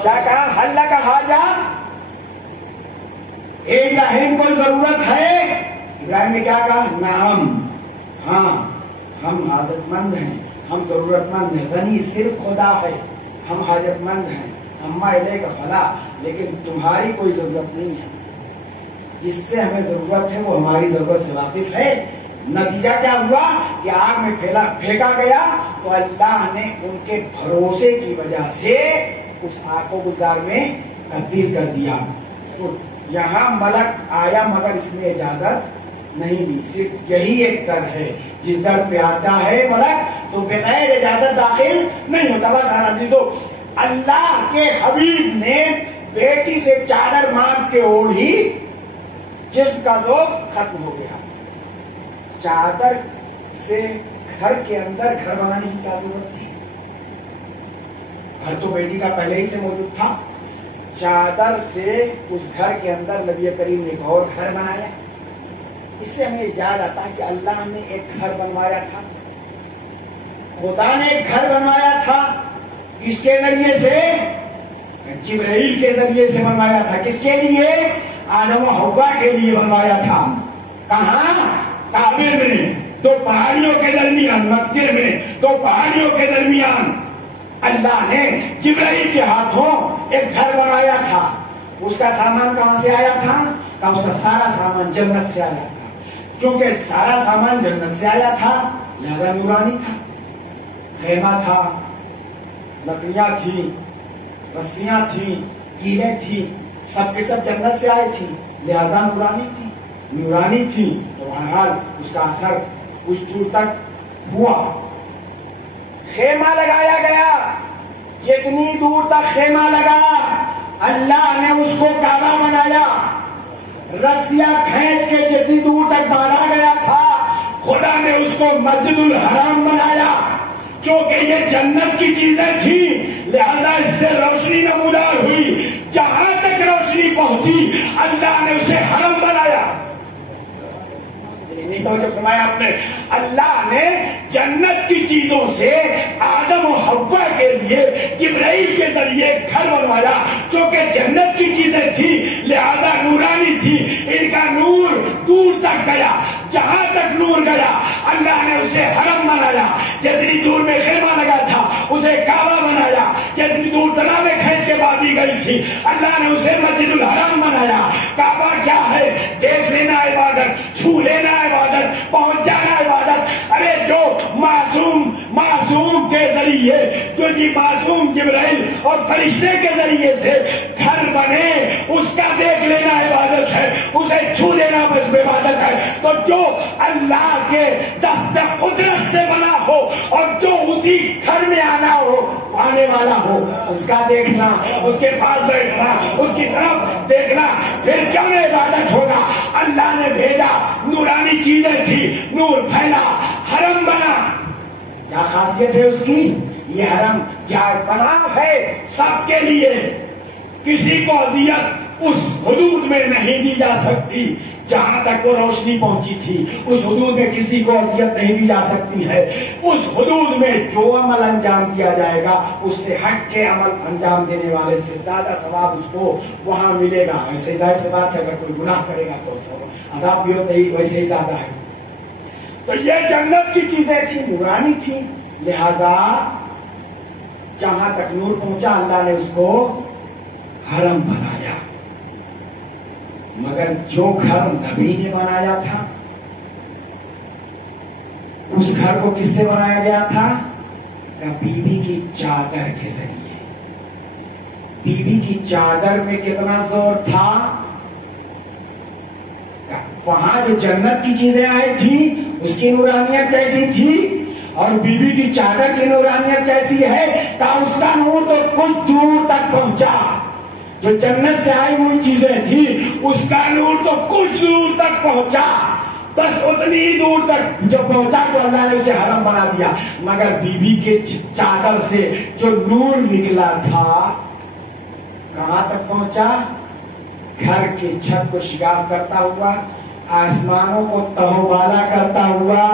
کیا کہا؟ اللہ کا حاجہ ابراہیم کو ضرورت ہے؟ ابراہیم نے کیا کہا؟ نعم، ہاں ہم حاجت مند ہیں، ہم ضرورت مند ہیں، غنی صرف خدا ہے، ہم حاجت مند ہیں، اما الیک فلا، لیکن تمہاری کوئی ضرورت نہیں ہے، جس سے ہمیں ضرورت ہے وہ ہماری ضرورت سے واقف ہے۔ نتیجہ کیا ہوا کہ آگ میں پھینکا گیا تو اللہ نے ان کے بھروسے کی وجہ سے اس آگ کو گلزار میں تبدیل کر دیا۔ تو یہاں ملک آیا مگر اس نے اجازت نہیں لی، صرف یہی ایک در ہے جس در پہ آتا ہے ملک تو بغیر اجازت داخل نہیں ہوتا۔ بس عزیزو، اللہ کے حبیب نے بیٹی سے چادر مانگ کے اوڑھی، جسم کا ذوق ختم ہو گیا۔ چادر سے گھر کے اندر گھر بنانے کی کیا ضرورت تھی؟ گھر تو بیٹی کا پہلے ہی سے موجود تھا۔ چادر سے اس گھر کے اندر نبی کریم نے ایک اور گھر بنایا۔ اس سے ہمیں یاد آتا ہے کہ اللہ نے ایک گھر بنوایا تھا، خدا نے ایک گھر بنوایا تھا۔ کس کے ذریعے سے؟ جبرائیل کے ذریعے سے بنوایا تھا۔ کس کے لیے؟ آدم و حوا کے لیے بنوایا تھا۔ کہاں؟ کعبے میں، دو پہاڑیوں کے درمیان، مکے میں دو پہاڑیوں کے درمیان اللہ نے جبرائیل کے ہاتھوں ایک گھر بنایا تھا۔ اس کا سامان کہاں سے آیا تھا؟ اس کا سارا سامان جنت سے آیا تھا۔ کیونکہ سارا سامان جنت سے آیا تھا لہذا نورانی تھا. خیمہ تھا، لکڑیاں تھیں، رسیاں تھیں، کیلیں تھیں، سب کے سب جنت سے آئے تھی لہذا نورانی تھی. نورانی تھی تو بہرحال اس کا اثر کچھ دور تک ہوا. خیمہ لگایا گیا، جتنی دور تک خیمہ لگا اللہ نے اس کو کعبہ بنایا. رسیاں کھینچ کے جتنی دور تک باندھا گیا تھا خدا نے اس کو مسجد الحرام بنایا. چونکہ یہ جنت کی چیزیں تھیں لہذا اس سے روشنی نمودار ہوئی. جہاں تک روشنی پہنچی اللہ نے اسے حرم بنایا. نہیں تو جو فرمایا آپ نے، اللہ نے جنت کی چیزوں سے آدم و حوا کے لیے جبرائیل کے ذریعے گھر بنوایا. چونکہ جنت کی چیزیں تھی لہذا نورانی تھی. ان کا نور دور تک گیا، جہاں تک نور گیا اللہ نے اسے حرم بنایا. جتنی دور میں خیمہ لگا تھا اسے کعبہ بنایا. جتنی دور تالابیں کھینچ کے باندھی گئی تھی اللہ نے اسے مسجد الحرام بنایا. کعبہ کیا ہے؟ دیکھ لینا عبادت، چھو لینا عبادت، پہنچ جانا عبادت. ارے جو معصوم کے ذریعے جو معصوم جبرائیل اور فرشتے کے ذریعے سے گھر بنے اس کا دیکھ لینا عبادت ہے، اسے چھو لینا عبادت ہے. تو جو اللہ کے دست قدرت سے بنا ہو اور جو اسی گھر میں آنے والا ہو اس کا دیکھنا، اس کے پاس بیٹھنا، اس کی طرف دیکھنا، پھر کیوں نہ عبادت ہوگا. اللہ نے بھیجا، نورانی چیزیں تھی، نور پھیلا، حرم بنا. کیا خاصیت ہے اس کی؟ یہ حرم جائے پناہ ہے سب کے لیے. کسی کو اذیت اس حدود میں نہیں دی جا سکتی جہاں تک وہ روشنی پہنچی تھی. اس حدود میں کسی کو اذیت نہیں دی جا سکتی ہے. اس حدود میں جو عمل انجام دیا جائے گا اس سے ہٹ کے عمل انجام دینے والے سے زیادہ ثواب اس کو وہاں ملے گا. ایسے ظاہر سی بات ہے اگر کوئی گناہ کرے گا تو عذاب بھی ہوتا ہی ویسے ہی زیادہ ہے. تو یہ جنت کی چیزیں تھیں، نورانی تھیں، لہذا جہاں تک نور پہنچا اللہ نے اس کو حرم بنایا. مگر جو گھر نبی نے بنایا تھا اس گھر کو کس سے بنایا گیا تھا؟ بی بی کی چادر کے ذریعے. بی بی کی چادر میں کتنا زور تھا. وہاں جو جنت کی چیزیں آئی تھی اس کی نورانیت کیسی تھی اور بی بی کی چادر کی نورانیت کیسی ہے کہ اس کا نور تو کچھ دور تک پہنچا. جو جنت سے آئی ہوئی چیزیں تھی اس کا نور تو کچھ دور تک پہنچا، بس اتنی ہی دور تک جو پہنچا تو اللہ نے اسے حرم بنا دیا. مگر بی بی کے چادر سے جو نور نکلا تھا کہاں تک پہنچا؟ گھر کی چھت کو شگاف کرتا ہوا، آسمانوں کو تہو بالا کرتا ہوا،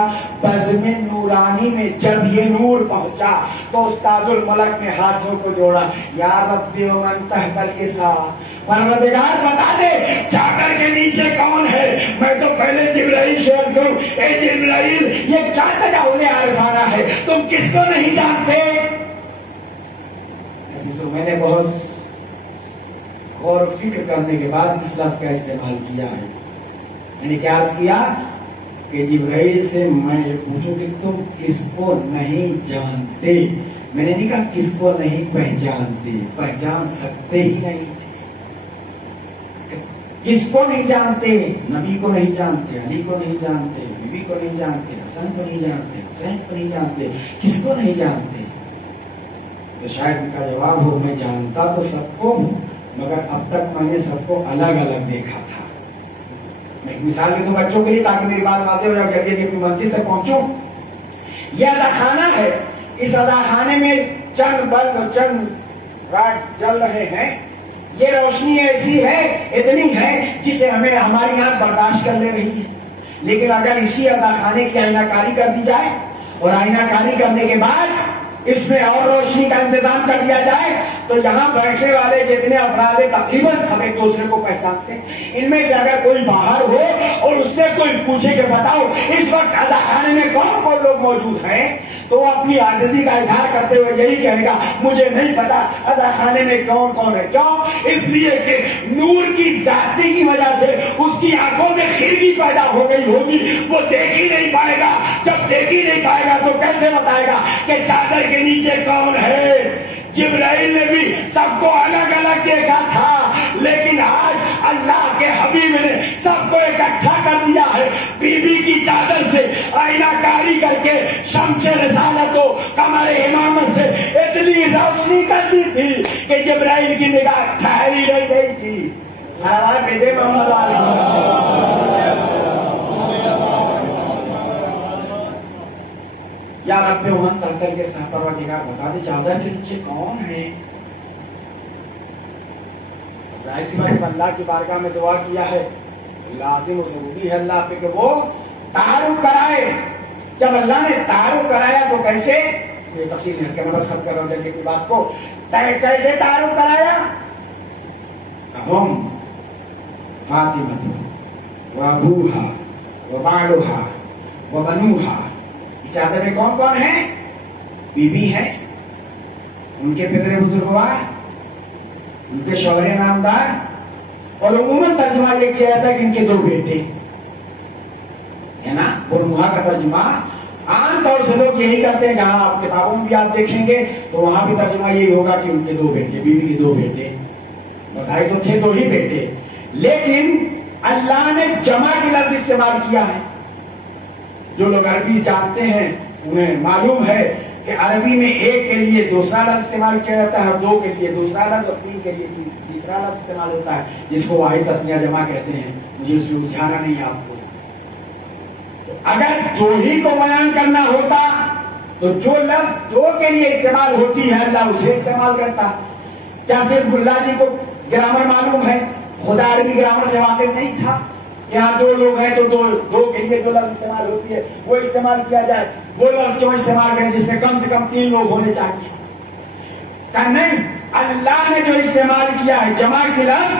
بزم نورانی میں جب یہ نور پہنچا تو استاد الملک نے ہاتھوں کو جوڑا، یا رب ومن تحت الکساء، پروردگار بتا دے چادر کے نیچے کون ہے. میں تو پہلے جبرائیل سے عرض کروں، اے جبرائیل یہ کیا تجاوز عارفانہ ہے، تم کس کو نہیں جانتے. میں نے بہت غور و فکر کرنے کے بعد اس لفظ کا استعمال کیا ہے. میں نے کیا عرض کیا کہ جبرائیل سے میں یہ پوچھوں کہ تم کس کو نہیں جانتے. میں نے نہیں کہا کس کو نہیں پہچانتے، پہچان سکتے ہی نہیں تھے. کس کو نہیں جانتے؟ نبی کو نہیں جانتے، علی کو نہیں جانتے، بی بی کو نہیں جانتے، حسن کو نہیں جانتے، حسین کو نہیں جانتے، کس کو نہیں جانتے. تو شاید ان کا جواب ہو میں جانتا تو سب کو ہوں مگر اب تک میں نے سب کو الگ الگ دیکھا تھا. میں ایک مثال دے دوں بچوں کے لیے تاکہ میری بات واضح ہو جائے، جلدی جلدی منزل تک پہنچوں. یہ اذا خانہ ہے، اس اذا خانے میں چند بلب چند راڈ جل رہے ہیں. یہ روشنی ایسی ہے، اتنی ہے جسے ہمیں ہماری آنکھ برداشت کر لے رہی ہے. لیکن اگر اسی اذا خانے کی آئینہ کاری کر دی جائے اور آئینہ کاری کرنے کے بعد اس میں اور روشنی کا انتظام کر دیا جائے تو یہاں بیٹھنے والے جتنے افراد ہیں تقریباً سب ایک دوسرے کو پہچانتے ہیں. ان میں سے اگر کوئی باہر ہو اور اس سے کوئی پوچھے کہ بتاؤ اس وقت عزا خانے میں کون کون لوگ موجود ہیں, تو وہ اپنی عاجزی کا اظہار کرتے ہوئے یہی کہے گا مجھے نہیں پتا عزا خانے میں کون کون ہے. کیوں؟ اس لیے کہ نور کی ذاتی کی وجہ سے اس کی آنکھوں میں خرگی پیدا ہو گئی ہوگی, وہ دیکھ ہی نہیں پائے گا. جب دیکھ ہی نہیں پائے گا تو کیسے بتائے گا کہ چادر کے نیچے کون ہے؟ جبرائیل نے بھی سب کو الگ الگ دیکھا تھا, لیکن آج اللہ کے حبیب نے سب کو اکٹھا کر دیا ہے. بی بی کی چادر سے آئینہ کاری کر کے شمس رسالت و قمر امامت سے اتنی روشنی کر دی تھی کہ جبرائیل کی نگاہ ٹھہری رہ گئی تھی. سارا بیٹے محمد یا رب امت تحتر کے ساتھ پروردگار بتا دے چادر کے نیچے کون ہے. ظاہر سی بات اللہ کی بارگاہ میں دعا کیا ہے, لازم و ضروری ہے اللہ پہ کہ وہ تعارف کرائے. جب اللہ نے تعارف کرایا تو کیسے, یہ تفصیل نہیں, اس کا مطلب ختم کر رہا ہوں کی بات کو. کیسے تعارف کرایا؟ ہم فاطمہ و ابوہا و بالوہا و بنوہا. چادر میں کون کون ہیں؟ بی بی ہیں, ان کے پدر بزرگوار, ان کے شوہر نامدار, اور عموماً ترجمہ یہ کیا جاتا ہے کہ ان کے 2 بیٹے ہے نا. بنوہا کا ترجمہ عام طور سے لوگ یہی کرتے ہیں, جہاں آپ کتابوں میں بھی آپ دیکھیں گے تو وہاں بھی ترجمہ یہی ہوگا کہ ان کے 2 بیٹے, بی بی کے 2 بیٹے. بظاہر تو تھے 2 ہی بیٹے, لیکن اللہ نے جمع کی لفظ استعمال کیا ہے. جو لوگ عربی جانتے ہیں انہیں معلوم ہے کہ عربی میں 1 کے لیے دوسرا لفظ استعمال کیا جاتا ہے, اور 2 کے لیے دوسرا لفظ, اور 3 کے لیے تیسرا لفظ استعمال ہوتا ہے, جس کو واحد تثنیہ جمع کہتے ہیں. مجھے اس میں الجھانا نہیں ہے آپ کو. اگر 2 ہی کو بیان کرنا ہوتا تو جو لفظ 2 کے لیے استعمال ہوتی ہے اللہ اسے استعمال کرتا. کیا صرف اللہ جی کو گرامر معلوم ہے؟ خدا عربی گرامر سے واقف نہیں تھا؟ یہاں 2 لوگ ہیں تو 2 کے لیے 2 لفظ استعمال ہوتی ہے, وہ استعمال کیا جائے. وہ لفظ کیوں استعمال کریں جس میں کم سے کم 3 لوگ ہونے چاہیے؟ کہ نہیں, اللہ نے جو استعمال کیا ہے جمع کی لفظ,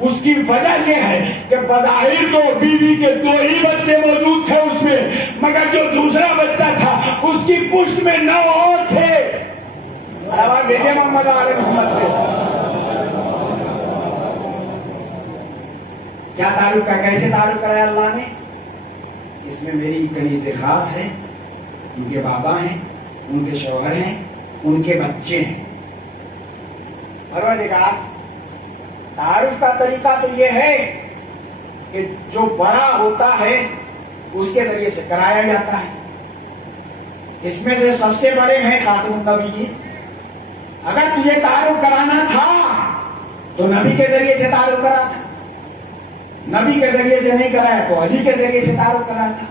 اس کی وجہ یہ ہے کہ بظاہر تو بی بی کے 2 ہی بچے موجود تھے اس میں, مگر جو دوسرا بچہ تھا اس کی پشت میں 9 اور تھے. صحابہ بیٹے محمد علیہ محمد تھے. کیا تعارف کا, کیسے تعارف کرایا اللہ نے؟ اس میں میری کنیز خاص ہے, ان کے بابا ہیں, ان کے شوہر ہیں, ان کے بچے ہیں. پروردگار تعارف کا طریقہ تو یہ ہے کہ جو بڑا ہوتا ہے اس کے ذریعے سے کرایا جاتا ہے. اس میں سے سب سے بڑے ہیں خاتم النبیین. اگر تجھے تعارف کرانا تھا تو نبی کے ذریعے سے تعارف کرا تھا, نبی کے ذریعے سے نہیں کرایا تو علی کے ذریعے سے تعارف کرایا تھا.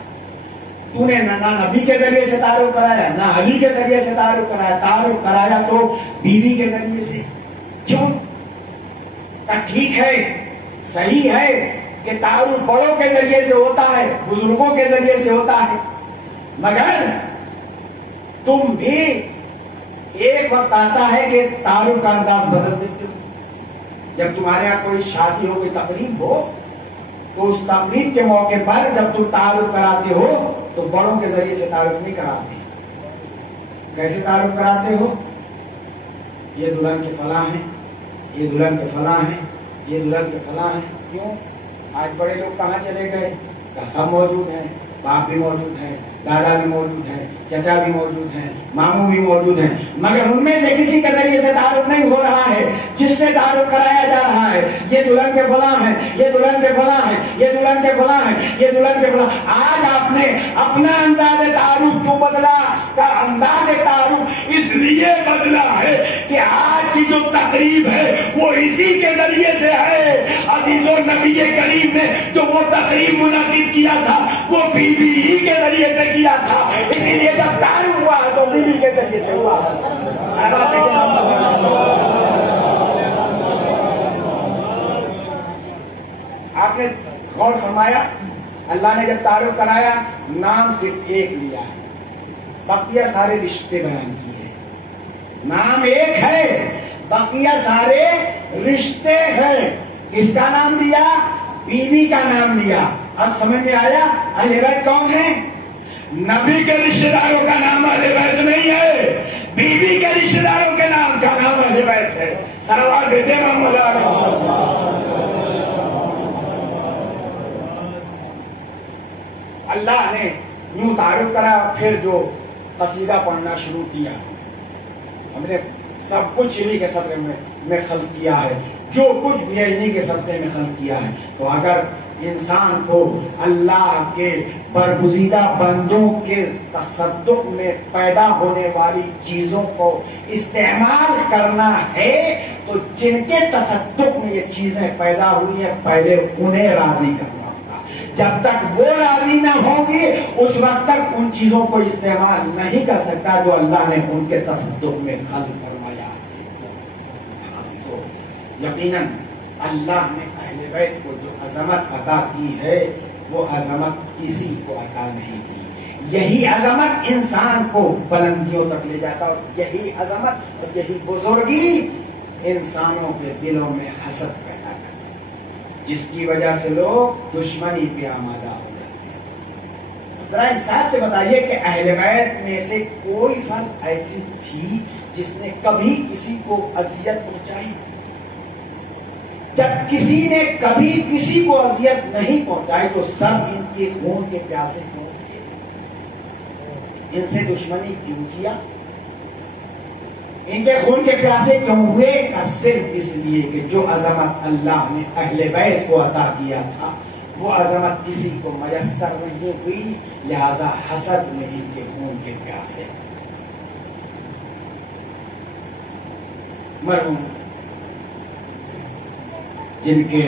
تو نے نہ نبی کے ذریعے سے تعارف کرایا نہ علی کے ذریعے سے تعارف کرایا. تعارف کرایا تو بی بی کے ذریعے سے. کیوں؟ کہ ٹھیک ہے, صحیح ہے کہ تعارف بڑوں کے ذریعے سے ہوتا ہے, بزرگوں کے ذریعے سے ہوتا ہے, مگر تم بھی ایک وقت آتا ہے کہ تعارف کا انداز بدل دیتے ہو. جب تمہارے یہاں کوئی شادی ہو, کوئی تقریب ہو, تو اس تقریب کے موقع پر جب تم تعارف کراتے ہو تو بڑوں کے ذریعے سے تعارف نہیں کراتے. کیسے تعارف کراتے ہو؟ یہ دلہن کے فلاں ہیں, یہ دلہن کے فلاں ہیں, یہ دلہن کے فلاں ہیں. کیوں؟ آج بڑے لوگ کہاں چلے گئے؟ سب موجود ہیں, باپ بھی موجود ہیں, دادا بھی موجود ہیں, چچا بھی موجود ہیں, ماموں بھی موجود ہیں, مگر ان میں سے کسی کے ذریعے سے تعارف نہیں ہو رہا ہے جس سے تعارف کرایا جا رہا ہے. یہ دلہن کے فلاں ہیں, یہ دلہن کے فلاں ہیں, یہ دلہن کے فلاں ہیں, یہ دلہن کے فلاں. آج آپ نے اپنا انداز تعارف کیوں بدلا؟ کا انداز تعارف اس لیے بدلا ہے کہ آج کی جو تقریب ہے وہ اسی کے ذریعے سے ہے. عزیزو, نبی کریم نے جو وہ تقریب منعقد کیا تھا وہ بی بی ہی کے ذریعے سے کیا تھا. اسی لیے جب تعارف ہوا تو بی بی کے ذریعے سے ہوا. آپ نے غور فرمایا, اللہ نے جب تعارف کرایا نام صرف ایک لیا ہے, بقیہ سارے رشتے بیان کیے. نام ایک ہے, بقیہ سارے رشتے ہیں. کس کا نام دیا؟ بیوی کا نام دیا. اب سمجھ میں آیا اہل بیت کون ہے؟ نبی کے رشتے داروں کا نام اہل بیت نہیں ہے، بیوی کے رشتے داروں کے نام کا نام اہل بیت ہے. صلوات دیتے محمد اللہ نے یوں تعارف کرا. پھر جو قصیدہ پڑھنا شروع کیا. ہم نے سب کچھ انہی کے صدقے میں خلق کیا ہے، جو کچھ بھی ہے انہی کے صدقے میں خلق کیا ہے. تو اگر انسان کو اللہ کے برگزیدہ بندوں کے تصدق میں پیدا ہونے والی چیزوں کو استعمال کرنا ہے تو جن کے تصدق میں یہ چیزیں پیدا ہوئی ہیں پہلے انہیں راضی کرنا ہوگا. جب تک وہ راضی نہ ہوں گی اس وقت تک ان چیزوں کو استعمال نہیں کر سکتا جو اللہ نے ان کے تصدق میں خلق فرمایا. یقیناً اللہ نے اہل بیت کو جو عظمت عطا کی ہے وہ عظمت کسی کو عطا نہیں کی. یہی عظمت انسان کو بلندیوں تک لے جاتا اور یہی عظمت اور یہی بزرگی انسانوں کے دلوں میں حسد پیدا کرتا جس کی وجہ سے لوگ دشمنی پہ آمادہ ہو جاتے ہیں. ذرا انصاف سے بتائیے کہ اہل بیت میں سے کوئی فرد ایسی تھی جس نے کبھی کسی کو اذیت پہنچائی؟ جب کسی نے کبھی کسی کو اذیت نہیں پہنچائی تو سب ان کے خون کے پیاسے کیوں کیے؟ ان سے دشمنی کیوں کیا؟ ان کے خون کے پیاسے کیوں ہوئے؟ صرف اس لیے کہ جو عظمت اللہ نے اہل بیت کو عطا کیا تھا وہ عظمت کسی کو میسر نہیں ہوئی، لہذا حسد میں ان کے خون کے پیاسے. مرحوم جن کے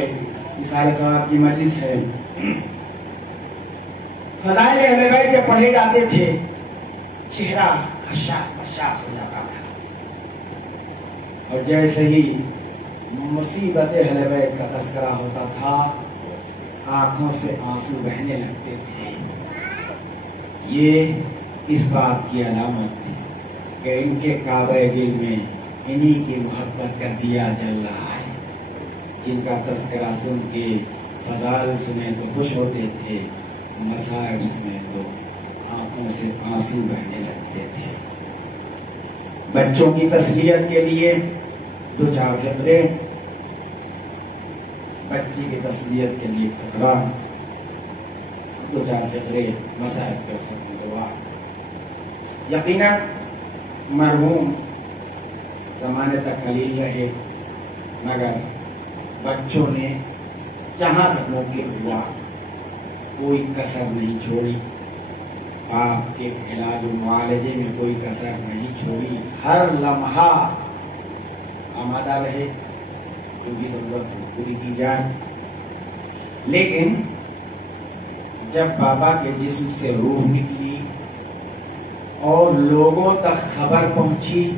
اثار ثواب کی مجلس ہے، فضائل اہل بیت جب پڑھے جاتے تھے چہرہ حساس بشاس ہو جاتا تھا اور جیسے ہی مصیبت اہل بیت کا تذکرہ ہوتا تھا آنکھوں سے آنسو بہنے لگتے تھے. یہ اس بات کی علامت تھی کہ ان کے کعبہ دل میں انہی کی محبت کا دیا جل رہا ہے. جن کا تذکرہ سن کے فضائل سنے تو خوش ہوتے تھے، مصائب سنے تو آنکھوں سے آنسو بہنے لگتے تھے. بچوں کی تسلیت کے لیے دو چار فقرے، بچی کی تسلیت کے لیے فقرہ، دو چار فقرے مصائب کے ختم دعا. یقیناً مرحوم زمانے تک قلیل رہے مگر بچوں نے جہاں تک ممکن ہوا کوئی کسر نہیں چھوڑی. آپ کے علاج و معالجے میں کوئی کسر نہیں چھوڑی. ہر لمحہ آمادہ رہے، جو بھی ضرورت ہو پوری کی جائے. لیکن جب بابا کے جسم سے روح نکلی اور لوگوں تک خبر پہنچی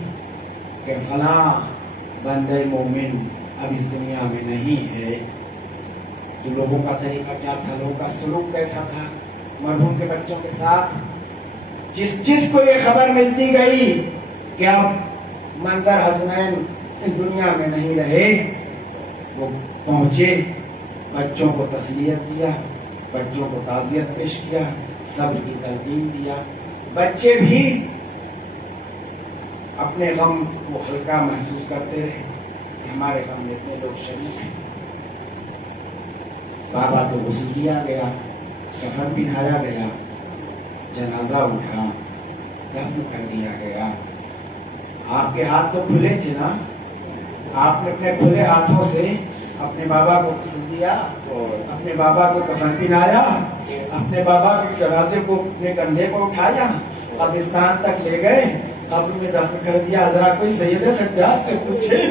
کہ فلاں بندے مومن اب اس دنیا میں نہیں ہے، تو لوگوں کا طریقہ کیا تھا، لوگوں کا سلوک کیسا تھا مرحوم کے بچوں کے ساتھ؟ جس کو یہ خبر ملتی گئی کہ اب منظر حسنین اس دنیا میں نہیں رہے، وہ پہنچے، بچوں کو تسلیت دیا، بچوں کو تعزیت پیش کیا، صبر کی تلقین دیا. بچے بھی اپنے غم کو ہلکا محسوس کرتے رہے کہ ہمارے غم میں اتنے لوگ شریک ہیں. بابا کو غسل دیا گیا، کفن پہنایا گیا، جنازہ اٹھا، دفن کر دیا گیا. آپ کے ہاتھ تو کھلے تھے نا، آپ نے اپنے کھلے ہاتھوں سے اپنے بابا کو غسل دیا، اپنے بابا کو کفن پہنایا، اپنے بابا کے جنازے کو اپنے کندھے پر اٹھایا، قبرستان تک لے گئے، قبر میں دفن کر دیا. ذرا کوئی سید سجاد سے پوچھے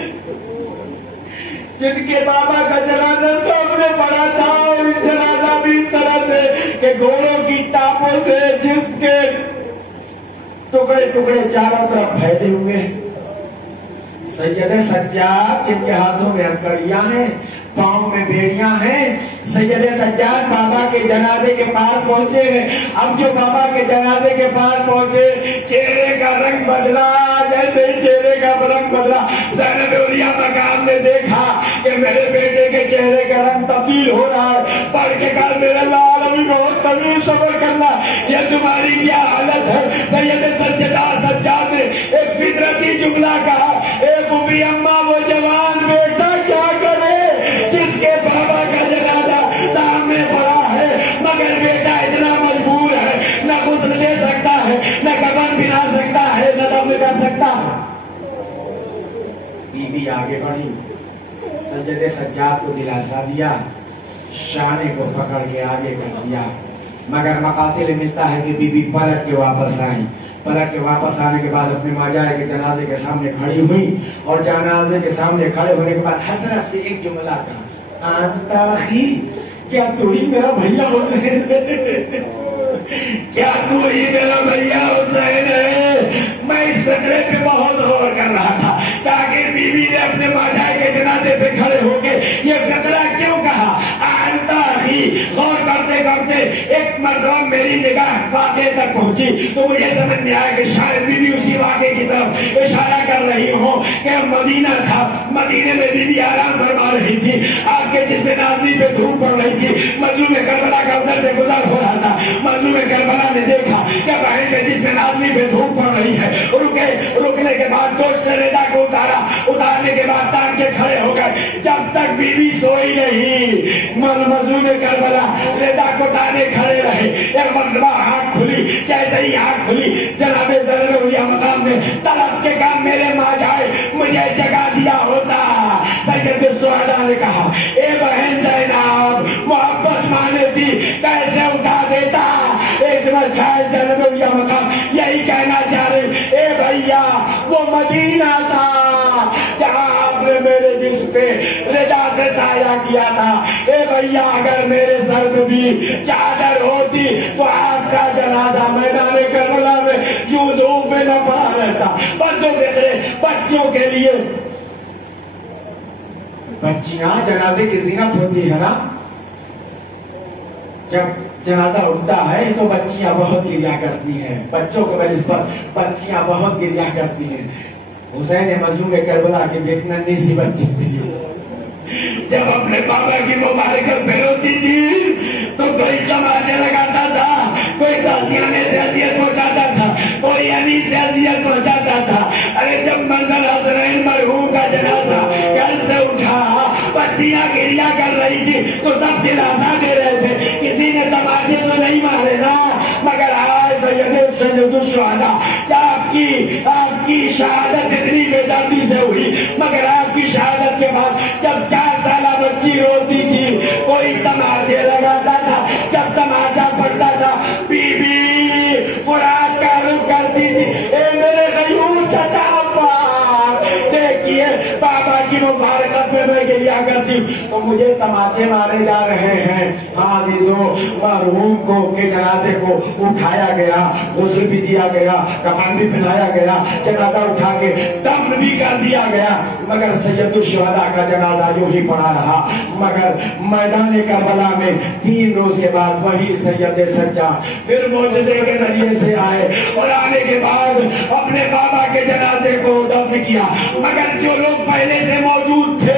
جن کے بابا کا جنازہ سب نے پڑھا تھا اور اس جنازہ بھی اس طرح سے کہ گھوڑوں کی ٹاپوں سے جسم کے ٹکڑے ٹکڑے چاروں طرف پھیلے ہوئے. سید سجاد جن کے ہاتھوں میں ہتھکڑیاں ہیں، پاؤں میں بیڑیاں ہیں، سید سجاد بابا کے جنازے کے پاس پہنچے ہیں. اب جو بابا کے جنازے کے پاس پہنچے چہرے کا رنگ بدلا، جیسے چہرے کا رنگ بدلا. زینب اولیاء مقام نے دیکھا کہ میرے بیٹے کے چہرے کا رنگ تبدیل ہو رہا ہے. پڑھ کے کہا میرے لال ابھی بہت طویل صبر کرنا, یہ تمہاری کیا حالت ہے. سید سجدار سجاد نے ایک فطرتی جملہ کہا, اے بوبی اماں وہ جوان بیٹا کیا کرے جس کے بابا کا جنازہ سامنے پڑا ہے, مگر بیٹا اتنا مجبور ہے, نہ غسل دے سکتا ہے, نہ کفن پہنا سکتا ہے, نہ دفن کر سکتا ہے. بی بی آگے بڑھی, سجد سجاد کو دلاسا دیا, شانے کو پکڑ کے آگے کر دیا. مگر مقاتل ملتا ہے کہ بی بی پلٹ کے واپس آئیں. پلٹ کے واپس آنے کے بعد اپنے ماجائے کے جنازے کے سامنے کھڑی ہوئی, اور جنازے کے سامنے کھڑے ہونے کے بعد حسرت سے ایک جملہ کہا, آنتا ہی کیا تو ہی میرا بھیا حسین ہے, کیا تو ہی میرا بھیا حسین ہے. میں اس فقرے پہ بہت غور کر رہا تھا, تاکہ بی بی نے اپنے ماجائے کے جنازے پہ کھڑے ہو کے یہ فقرہ کیوں کہا آنتا ہی. غور کرتے کرتے ایک مرتبہ میری نگاہ واقعے تک پہنچی تو مجھے سمجھ میں آیا کہ شاید بی بی اسی واقعے کی طرف اشارہ کر رہی ہوں کہ مدینہ تھا. مدینے میں بی بی آرام فرما رہی تھی, آگ کے جس میں نازنی پہ دھوپ پڑ رہی تھی. مظلوم کربلا کا ادھر سے گزر ہو رہا تھا. مظلوم کربلا نے دیکھا کہ بہن کے جس میں نازنی پہ دھوپ پڑ رہی ہے, رکنے کے بعد دوست سے رضا کو اتارا. اتارنے کے بعد تان کے کھڑے ہو گئے. جب تک بی بی سوئی نہیں, مظلوم کربلا رضا کو تانے کھڑے رہے. ایک مرتبہ آنکھ کھلی, جیسے ہی آنکھ کھلی جناب زینب اولیاء مقام نے طلب کے کہا میرے ماں جائے مجھے جگہ دیا ہوتا. سید الشہداء نے کہا اے بہن زینب محبت مانے تھی کیسے اٹھا دیتا. ایک بار شاید زینب اولیاء مقام یہی کہنا چاہ رہے, اے بھیا وہ مدینہ تھا جہاں آپ نے میرے جسم پہ رضا سے سایہ کیا تھا. اے بھیا اگر میرے سر پہ بھی چادر ہوتی تو آپ کا جنازہ میدان کربلا میں یوں دھوپ میں نہ پڑا رہتا. بندوں کے بچوں کے لیے بچیاں جنازے کی زینت ہوتی ہے نا. جب جنازہ اٹھتا ہے تو بچیاں بہت گریا کرتی ہیں, بچوں کے بنسبت بچیاں بہت گریا کرتی ہیں. حسین مظلوم کربلا کی ایک ننھی سی بچی تھی, جب اپنے بابا کی مبارکت پہ روتی تھی تو کوئی تماچے لگاتا تھا, کوئی تازیانے سے اذیت پہنچاتا تھا, کوئی انیس سے اذیت پہنچاتا تھا. ارے جب منزل حسنین مرحوم کا جنازہ گھر سے اٹھا, بچیاں گریا کر رہی تھی تو سب دلاسا دے رہے تھے. کسی نے تماچے تو نہیں مارے نا, مگر آئے سید الشہداء آپ کی شہادت اتنی بے دردی سے ہوئی, مگر آپ کی شہادت کے بعد جب 4 سالہ بچی روتی تھی کوئی تماچے لگاتا تھا. جب تماچا پڑتا تھا بی بی فرات کا رخ کرتی تھی, اے میرے غیور چچا دیکھیے بابا کی مبارکت میں میں گریا کرتی تو مجھے تماچے مارے جا رہے ہیں. ہاں عزیزوں, مرحوم کو کے جنازے کو اٹھایا گیا, غسل بھی دیا گیا, کفن بھی پہنایا گیا, جنازہ اٹھا کے دفن بھی کر دیا گیا. مگر سید الشہداء کا جنازہ یوں ہی پڑا رہا. مگر میدان کربلا میں 3 روز کے بعد وہی سید سجاد پھر معجزے کے ذریعے سے آئے, اور آنے کے بعد اپنے بابا کے جنازے کو دفن کیا. مگر جو لوگ پہلے سے موجود تھے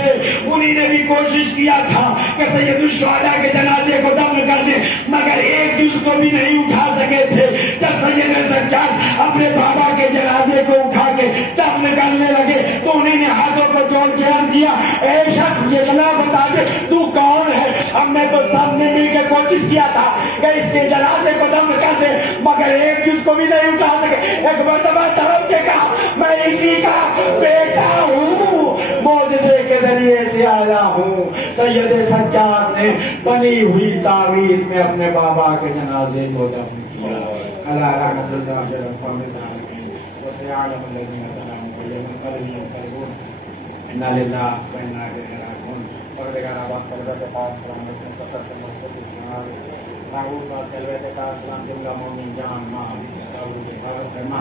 انہی نے بھی کوشش کیا تھا کہ سید الشہداء کے جنازے کو دفن کر دیں, مگر ایک جز کو بھی نہیں اٹھا سکے تھے. جب سید سجاد اپنے بابا کے جنازے کو اٹھا کے دفن کرنے لگے تو انہی نے ہاتھوں کو جوڑ کے عرض کیا, اے شخص یہ اتنا بتا دے تو کون ہے. ہم نے تو سب نے مل کے کوشش کیا تھا کہ اس کے جنازے کو دفن کر دیں, مگر ایک جز کو بھی نہیں اٹھا سکے. ایک مرتبہ طلب کے کہا میں اسی کا بیٹا ہوں, معجزے کے ذریعے سے آیا ہوں. سید سجاد نے بنی ہوئی تعویذ میں اپنے بابا کے جنازے کو دفن کیا. اللہ رحمت اللہ العالمین وسيعلم الذين ظلموا أي منقلب ينقلبون إنا لله وإنا إليه راجعون. پروردگار آباد قلبت پاک سلام اس مختصر سے مختصر جناب معبود بات قلبت پاک سلام جملہ مومن جان ماں حدیث داؤد حفاظت فرما.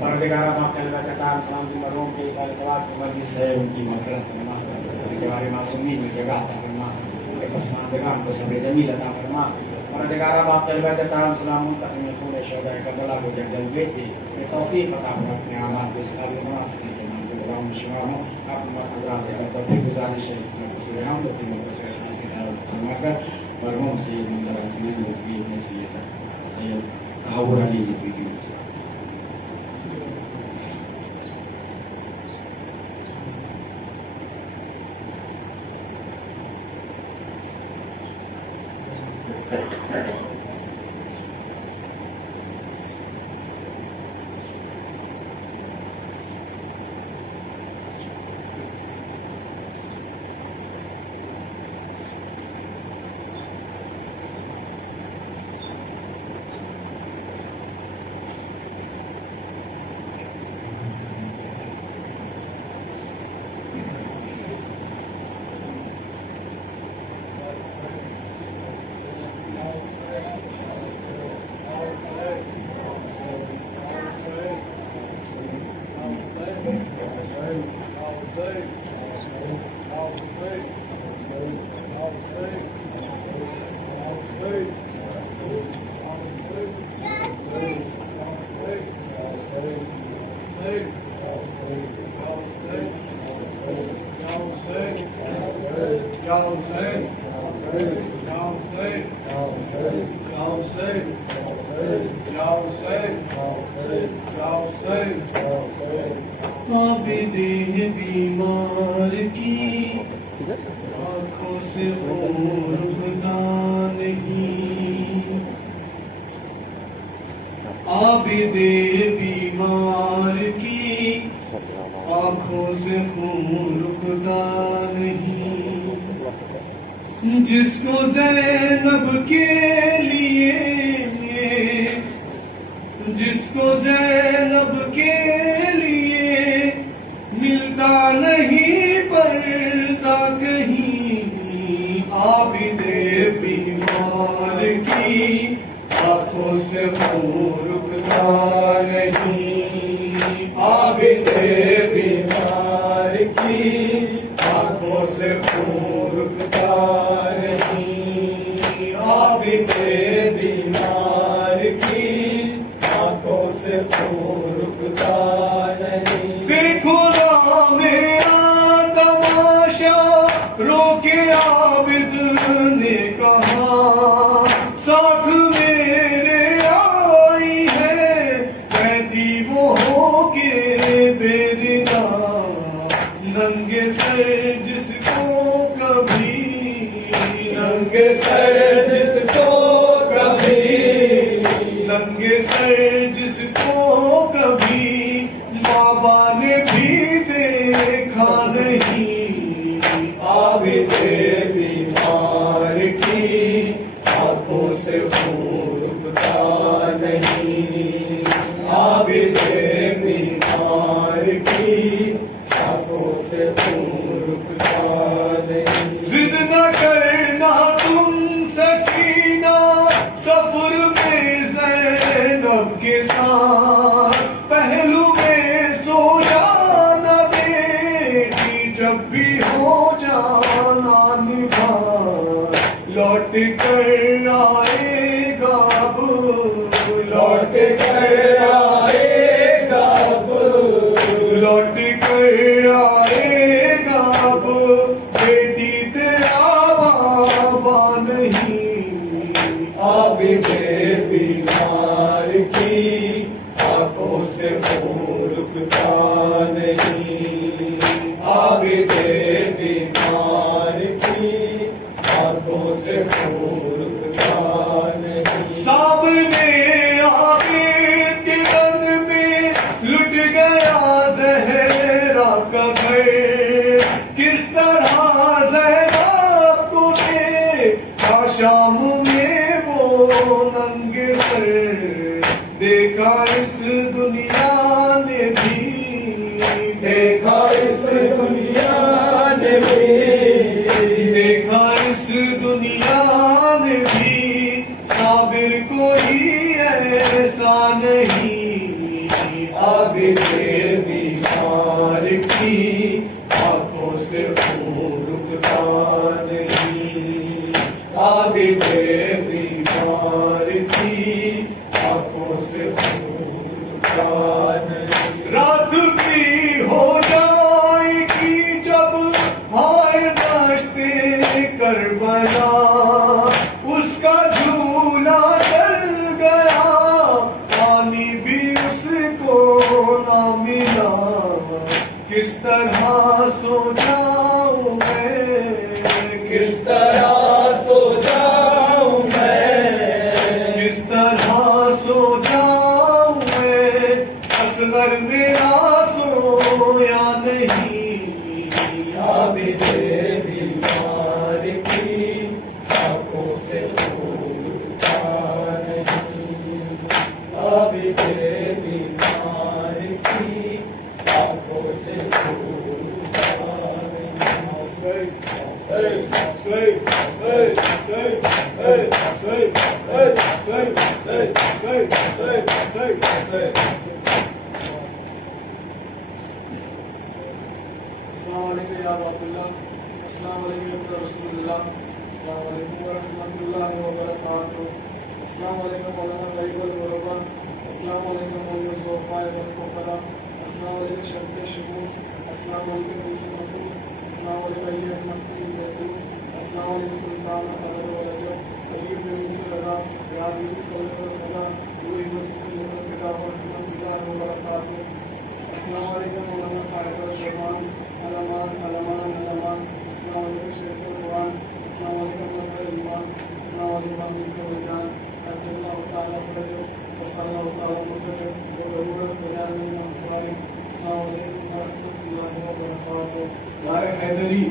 پروردگار آباد قلبت پاک سلام جن مرحوم کے سال صلوات کی مجلس ہے ان کی مغفرت فرما, ان کے بارے معصومین میں جگہ عطا فرما, ان کے پسماندگان کو صبر جمیل عطا فرما. پروردگار آباد قلبت پاک سلام منتقم خون شہداء کربلا کو جنگل دیتے توفیق عطا فرما, اپنے اعمال کو اس قابل بنا سکیں کہ ہم شمار ہوں. آپ حضرات سے ایک بار پھر گزارش ہے ہم لوگ کی فرما کر مرحوم سید منظر حسین رضوی ابن سید کہاور علی رضوی کی عابد بیمار کی آنکھوں سے خون رکتا نہیں، عابد بیمار کی آنکھوں سے خون رکتا نہیں، جس کو زینب کے لیے، جس کو زینب کے لیے ملتا نہیں پڑتا کہیں، عابد بیمار کی آنکھوں سے خون رکتا نہیں، عابد بیمار کی آنکھوں سے خون رکتا نہیں، عابد بیمار کی آنکھوں سے خون رکتا نہیں. دیکھو نا میرا تماشا رو کے عابد نے کہا، ساتھ میرے آئی ہے قیدی وہ ہو کے بیدنا، ننگے سر جس کو کبھی، ننگے سر جس کو کبھی، ننگے سر جس کو کبھی بابا نے بھی دیکھا نہیں، عابد بیمار کی آنکھوں سے خون رکتا نہیں، عابد بیمار کی آنکھوں سے خون رکتا نہیں. ضد نہ کرنا تم سکینہ سفر میں زینب کے ساتھ، پہلو میں سو جانا بیٹی، جب بھی ہو جانا نبھا، لوٹ کر آئے گا اب، لوٹ کر آئے گا اب، لوٹ کر آئے گا اب، بیٹی تیرا بابا نہیں، عابد بیمار کی آنکھوں سے خون رکتا نہیں، عابد بیمار کی آنکھوں سے خون رکتا نہیں. سامنے عابد کے رنگ میں لٹ گیا زہرا کا گھر، کس طرح زینب کو دیکھا شام میں وہ ننگے سر، دیکھا اس دنیا نے بھی، دیکھا اس دنیا نے بھی، دیکھا اس دنیا نے بھی، صابر کوئی ایسا نہیں، عابد بیمار کی آنکھوں سے خون رکتا نہیں، عابد بیمار کی آنکھوں سے خون رکتا نہیں. رات بھی ہو جائے کربلا اس کا جھولا ڈل گیا، پانی بھی اس کو نہ ملا، کس طرح سو جاؤں میں، کس طرح سو جاؤں میں، کس طرح سو جاؤں میں، اصغر میرا سویا نہیں، عابد بیمار کی آنکھوں سے پھولتا نہیں، عابد بیمار کی آنکھوں سے پھولتا السلام علیکم یا باب اللہ، السلام علیکم یا رسول اللہ، السلام علیکم ورحمۃ اللہ وبرکاتہ، السلام علیکم مولانا غریب الغربا، السلام علیکم مولانا صوفاء الفقراء، السلام علیکم شمس الشموس، السلام علیکم یوسف محفوظ، السلام علیکم علی احمد بیتوس، السلام علیکم سلطان قدر ورجب علی بن یوسف رضا، یا علی قول القضا، روحی مجسم الفقہ ورحمۃ اللہ وبرکاتہ، السلام علیکم مولانا صاحب الرحمان، علمان علمان علمان، السلام علیکم شیخ القرآن، السلام علیکم مطلب الایمان، السلام علیکم حمید سویدان، اجل اللہ تعالیٰ فرجب، وصل اللہ تعالیٰ مفرجب، وضرورت بجان من انصاری، السلام علیکم ورحمۃ اللہ وبرکاتہ، یار حیدری